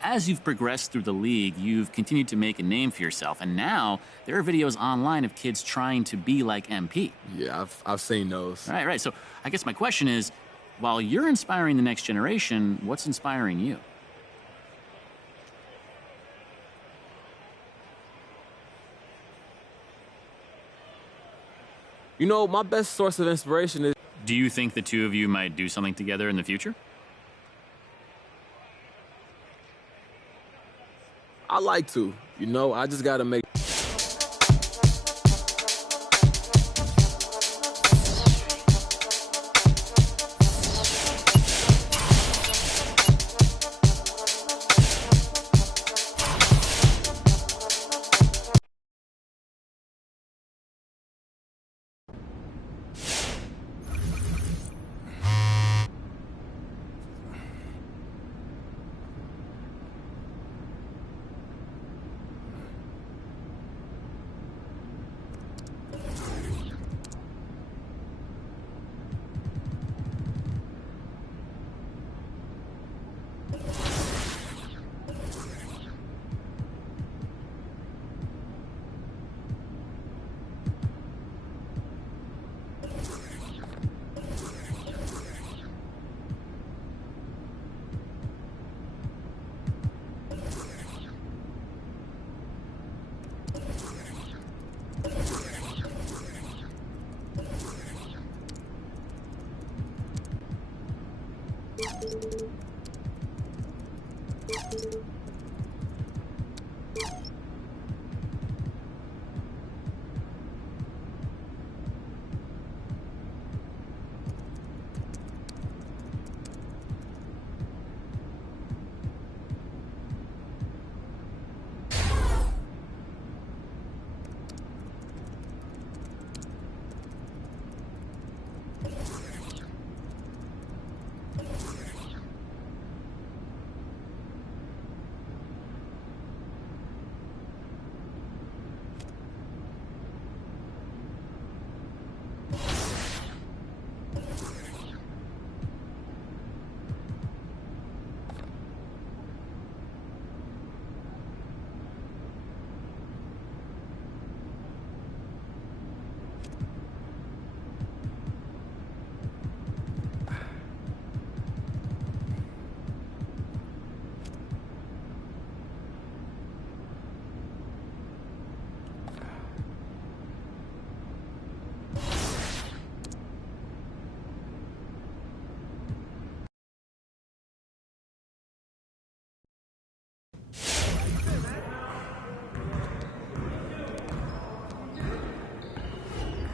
As you've progressed through the league, you've continued to make a name for yourself, and now there are videos online of kids trying to be like MP. Yeah, I've seen those. Right. So I guess my question is, while you're inspiring the next generation, what's inspiring you? You know, my best source of inspiration is... Do you think the two of you might do something together in the future? I like to. You know, I just got to make...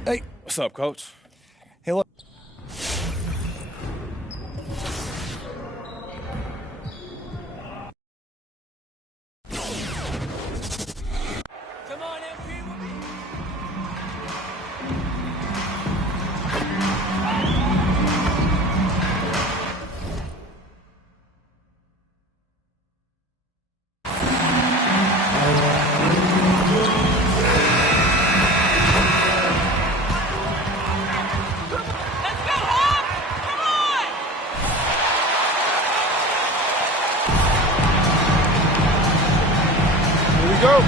Hey, what's up, Coach? Hey, look. Come on, MP. Go.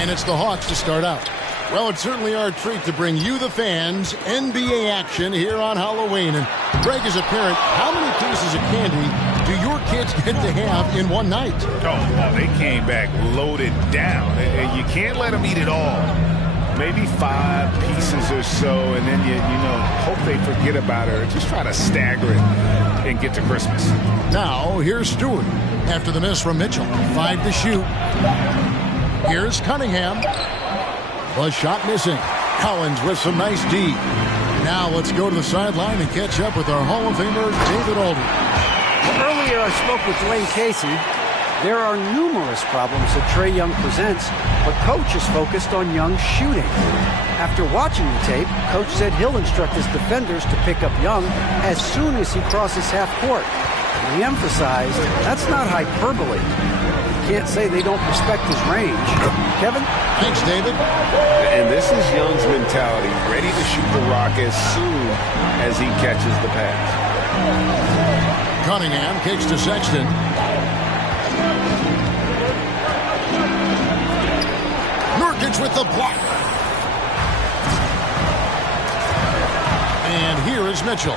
And it's the Hawks to start out. Well, it's certainly our treat to bring you, the fans, NBA action here on Halloween. And Greg, as a parent, how many pieces of candy do your kids get to have in one night? Oh, they came back loaded down. And you can't let them eat it all. Maybe 5 pieces or so, and then you hope they forget about it or just try to stagger it and get to Christmas. Now, here's Stewart. After the miss from Mitchell, 5 to shoot. Here's Cunningham. The shot missing. Collins with some nice D. Now let's go to the sideline and catch up with our Hall of Famer, David Aldridge. Well, earlier I spoke with Dwayne Casey. There are numerous problems that Trae Young presents, but Coach is focused on Young's shooting. After watching the tape, Coach said he'll instruct his defenders to pick up Young as soon as he crosses half court. He emphasized that's not hyperbole. You can't say they don't respect his range. Kevin? Thanks, David. And this is Young's mentality, ready to shoot the rock as soon as he catches the pass. Cunningham kicks to Sexton. Nurkic with the block. And here is Mitchell.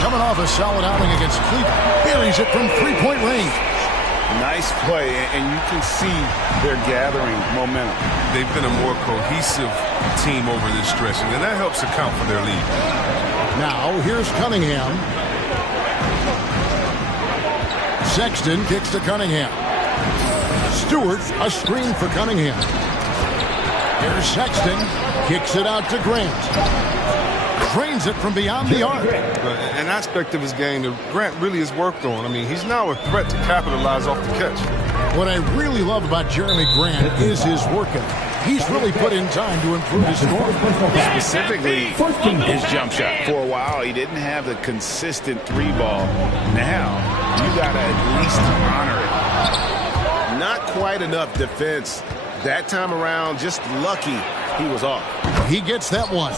Coming off a solid outing against Cleveland. Buries it from 3-point range. Nice Nice play, and you can see they're gathering momentum. They've been a more cohesive team over this stretch, and that helps account for their lead. Now, here's Cunningham. Sexton kicks to Cunningham. Stewart, a screen for Cunningham. Here's Sexton, kicks it out to Grant. Drains it from beyond the arc. An aspect of his game that Grant really has worked on. I mean, he's now a threat to capitalize off the catch. What I really love about Jeremy Grant is his work ethic. He's really put in time to improve his score. Specifically, his jump shot. For a while, he didn't have the consistent three ball. Now, you got to at least honor it. Not quite enough defense. That time around, just lucky he was off. He gets that one.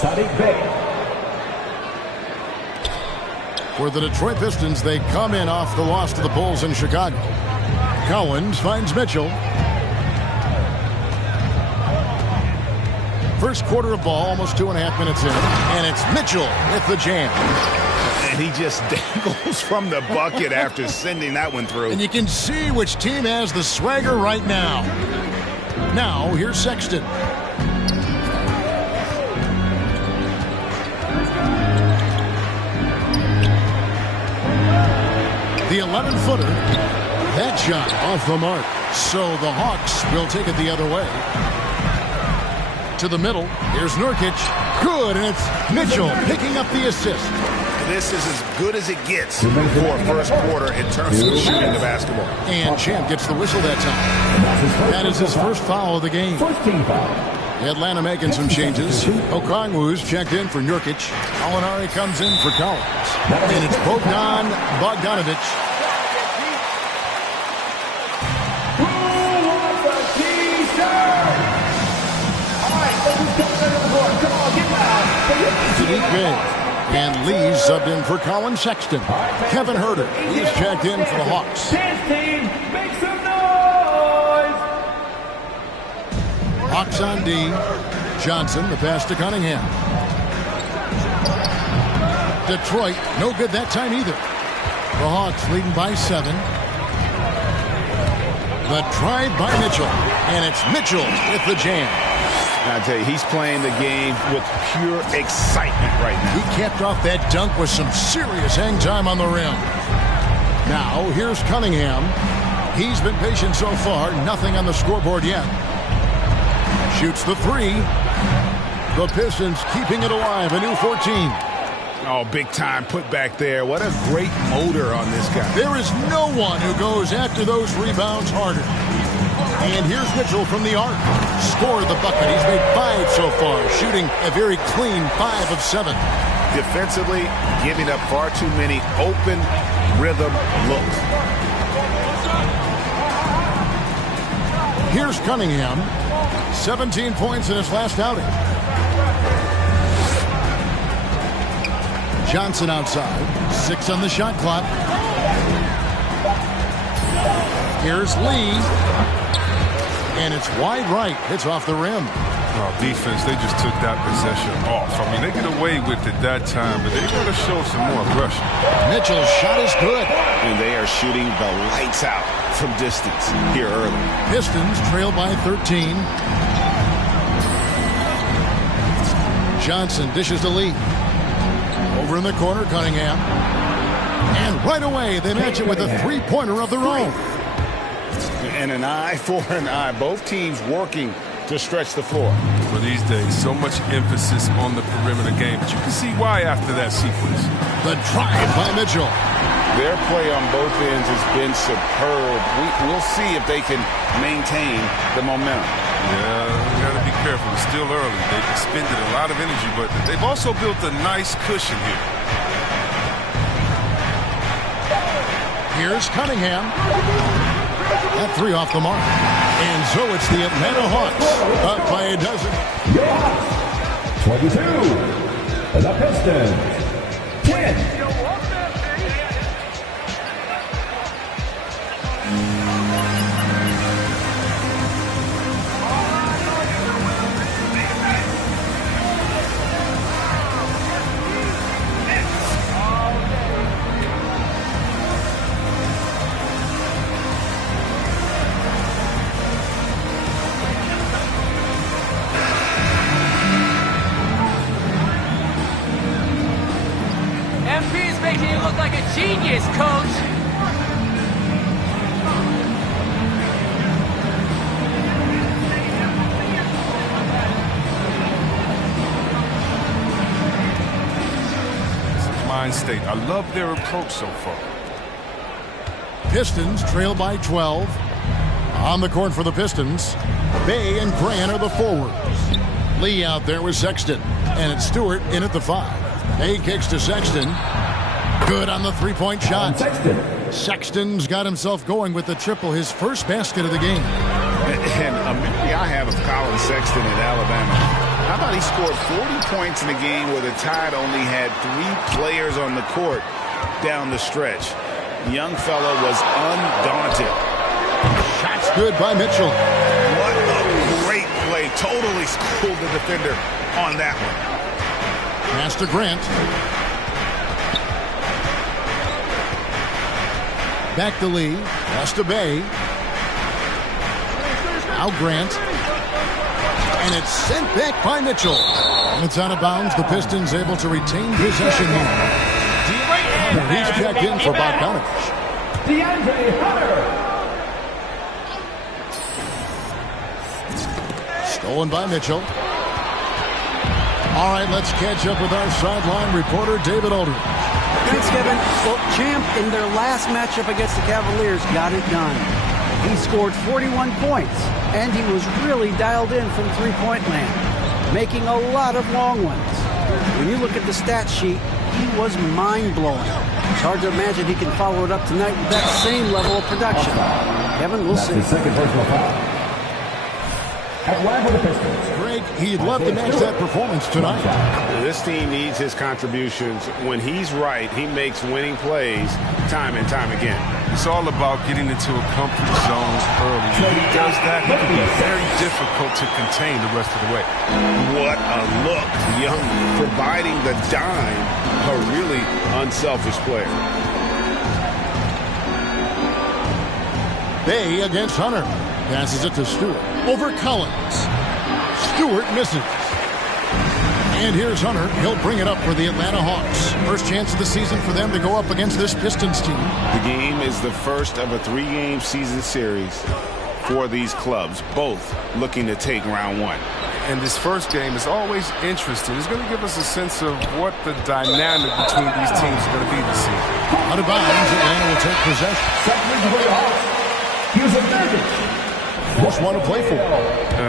For the Detroit Pistons, they come in off the loss to the Bulls in Chicago. Cowens finds Mitchell. First quarter of ball, almost 2.5 minutes in, and it's Mitchell with the jam. And he just dangles from the bucket after sending that one through. And you can see which team has the swagger right now. Now, here's Sexton. The 11-footer. That shot off the mark. So the Hawks will take it the other way. To the middle. Here's Nurkic. Good, and it's Mitchell picking up the assist. This is as good as it gets for a first quarter in terms of shooting the basketball. And Champ gets the whistle that time. That is his first foul of the game. Atlanta making some changes. Okongwu's checked in for Nurkic. Alinari comes in for Collins. And it's Bogdan Bogdanovic. And Lee subbed in for Colin Sexton. Kevin Huerter, he's checked in for the Hawks. Make some noise! Hawks on D. Johnson, the pass to Cunningham. Detroit, no good that time either. The Hawks leading by 7. The drive by Mitchell. And it's Mitchell with the jam. I tell you, he's playing the game with pure excitement right now. He capped off that dunk with some serious hang time on the rim. Now, here's Cunningham. He's been patient so far. Nothing on the scoreboard yet. Shoots the 3. The Pistons keeping it alive. A new 14. Oh, big time put back there. What a great motor on this guy. There is no one who goes after those rebounds harder. And here's Mitchell from the arc. Scored the bucket. He's made 5 so far, shooting a very clean 5 of 7. Defensively, giving up far too many open rhythm looks. Here's Cunningham. 17 points in his last outing. Johnson outside. 6 on the shot clock. Here's Lee. And it's wide right. It's off the rim. Oh, defense, they just took that possession off. I mean, they get away with it that time, but they got to show some more aggression. Mitchell's shot is good. And they are shooting the lights out from distance here early. Pistons trail by 13. Johnson dishes to Lee. Over in the corner, Cunningham. And right away, they match it with a three-pointer of their own. And an eye for an eye. Both teams working to stretch the floor. For these days, so much emphasis on the perimeter game, but you can see why after that sequence. The drive by Mitchell. Their play on both ends has been superb. We'll see if they can maintain the momentum. Yeah, we got to be careful. It's still early. They've expended a lot of energy, but they've also built a nice cushion here. Here's Cunningham. That 3 off the mark. And so it's the Atlanta Hawks up by a dozen. 22. The Pistons. 10. mind state. I love their approach so far. Pistons trail by 12. On the court for the Pistons, Bay and Grant are the forwards. Lee out there with Sexton. And it's Stewart in at the 5. Bay kicks to Sexton. Good on the three-point shot. Sexton's got himself going with the triple, his first basket of the game. And a memory I have of Colin Sexton at Alabama. How about he scored 40 points in a game where the Tide only had 3 players on the court down the stretch. The young fella was undaunted. Shot's good by Mitchell. What a great play. Totally schooled the defender on that one. Pass to Grant. Back to Lee. Pass to Bay. Now Grant. And it's sent back by Mitchell. And it's out of bounds. The Pistons able to retain possession here. He's checked in for Bogdanovich. DeAndre Hunter. Stolen by Mitchell. All right, let's catch up with our sideline reporter, David Aldridge. Thanks, Kevin. Well, Champ, in their last matchup against the Cavaliers, got it done. He scored 41 points, and he was really dialed in from three-point land, making a lot of long ones. When you look at the stat sheet, he was mind-blowing. It's hard to imagine he can follow it up tonight with that same level of production. Kevin, we'll see. The second personal foul. Atlanta Pistons. Greg, he'd love to match that performance tonight. This team needs his contributions. When he's right, he makes winning plays time and time again. It's all about getting into a comfort zone early. When he does that, he can be very difficult to contain the rest of the way. What a look. Young providing the dime. A really unselfish player. Bay against Hunter. Passes it to Stewart. Over Collins. Stewart misses. And here's Hunter. He'll bring it up for the Atlanta Hawks. First chance of the season for them to go up against this Pistons team. The game is the first of a 3-game season series for these clubs, both looking to take round 1. And this first game is always interesting. It's going to give us a sense of what the dynamic between these teams is going to be this season. Out of bounds, Atlanta will take possession. Here's a Nurkic. Most want to play for.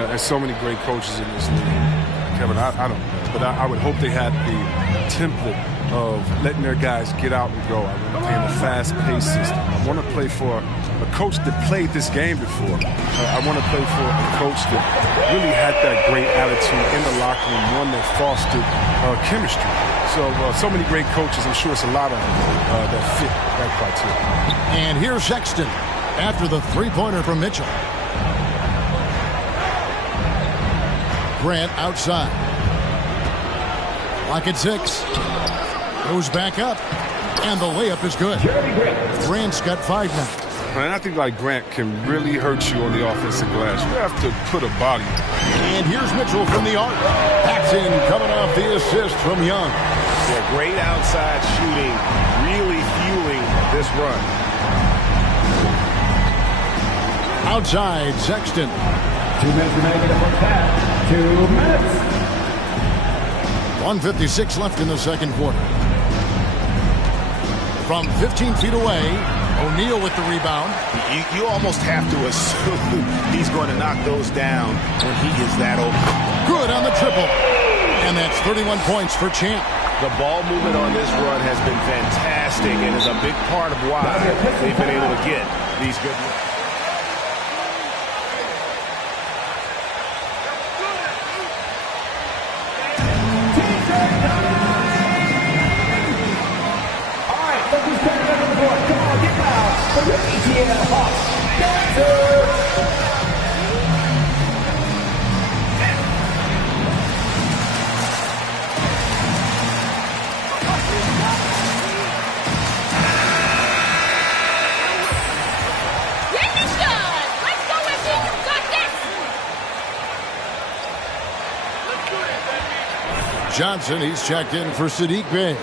There's so many great coaches in this league, Kevin. I don't know. But I would hope they had the template of letting their guys get out and go. I want to play in a fast-paced system. I want to play for a coach that played this game before. I want to play for a coach that really had that great attitude in the locker room, one that fostered chemistry. So many great coaches. I'm sure it's a lot of them that fit that criteria. And here's Sexton after the three-pointer from Mitchell. Grant outside. Lock at 6. Goes back up. And the layup is good. Grant's got 5 now. And I think like Grant can really hurt you on the offensive glass. You have to put a body. And here's Mitchell from the arc. Paxson coming off the assist from Young. Yeah, great outside shooting, really fueling this run. Outside, Sexton. 2 minutes remaining in the first half. 2 minutes. 1:56 left in the second quarter. From 15 feet away, O'Neal with the rebound. You almost have to assume he's going to knock those down when he is that open. Good on the triple. And that's 31 points for Champ. The ball movement on this run has been fantastic and is a big part of why they've been able to get these good looks. Johnson, he's checked in for Sadiq Bey.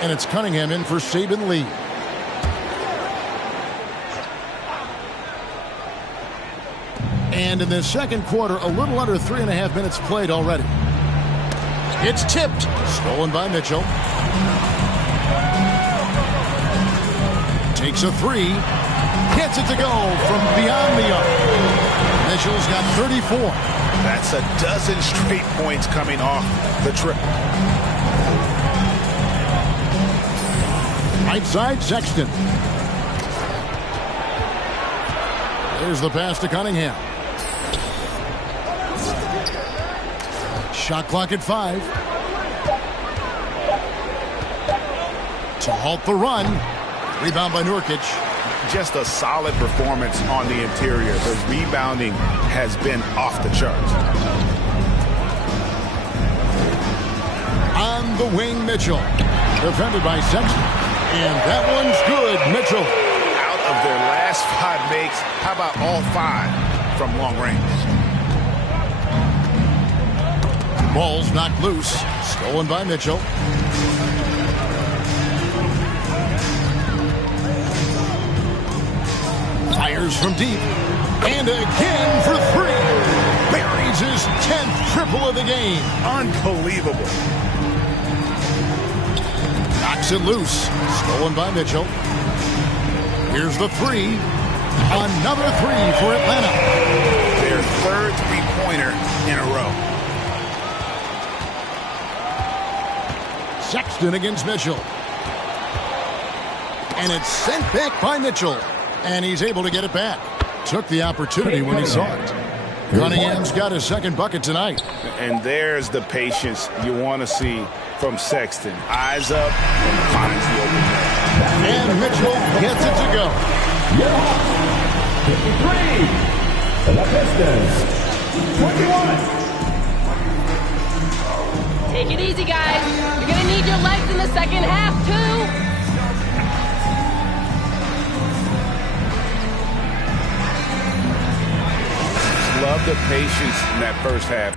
And it's Cunningham in for Saben Lee. And in the second quarter, a little under 3.5 minutes played already. It's tipped. Stolen by Mitchell. Takes a three. Gets it to go from beyond the arc. Mitchell's got 34. That's a dozen straight points coming off the triple. Right side, Sexton. There's the pass to Cunningham. Shot clock at 5. To halt the run. Rebound by Nurkic. Just a solid performance on the interior. The rebounding has been off the charts. On the wing, Mitchell. Defended by Sexton. And that one's good, Mitchell. Out of their last 5 makes, how about all 5 from long range? Ball's knocked loose. Stolen by Mitchell. Fires from deep. And again for 3. Buries his 10th triple of the game. Unbelievable. Knocks it loose. Stolen by Mitchell. Here's the 3. Another 3 for Atlanta. Their 3rd three-pointer in a row. Sexton against Mitchell. And it's sent back by Mitchell. And he's able to get it back. Took the opportunity when he saw it. Cunningham's got his 2nd bucket tonight. And there's the patience you want to see from Sexton. Eyes up and finds the open man. And Mitchell gets it to go. 53. The Pistons. 21. Take it easy, guys. You're going to need your legs in the second half, too. Love the patience in that first half.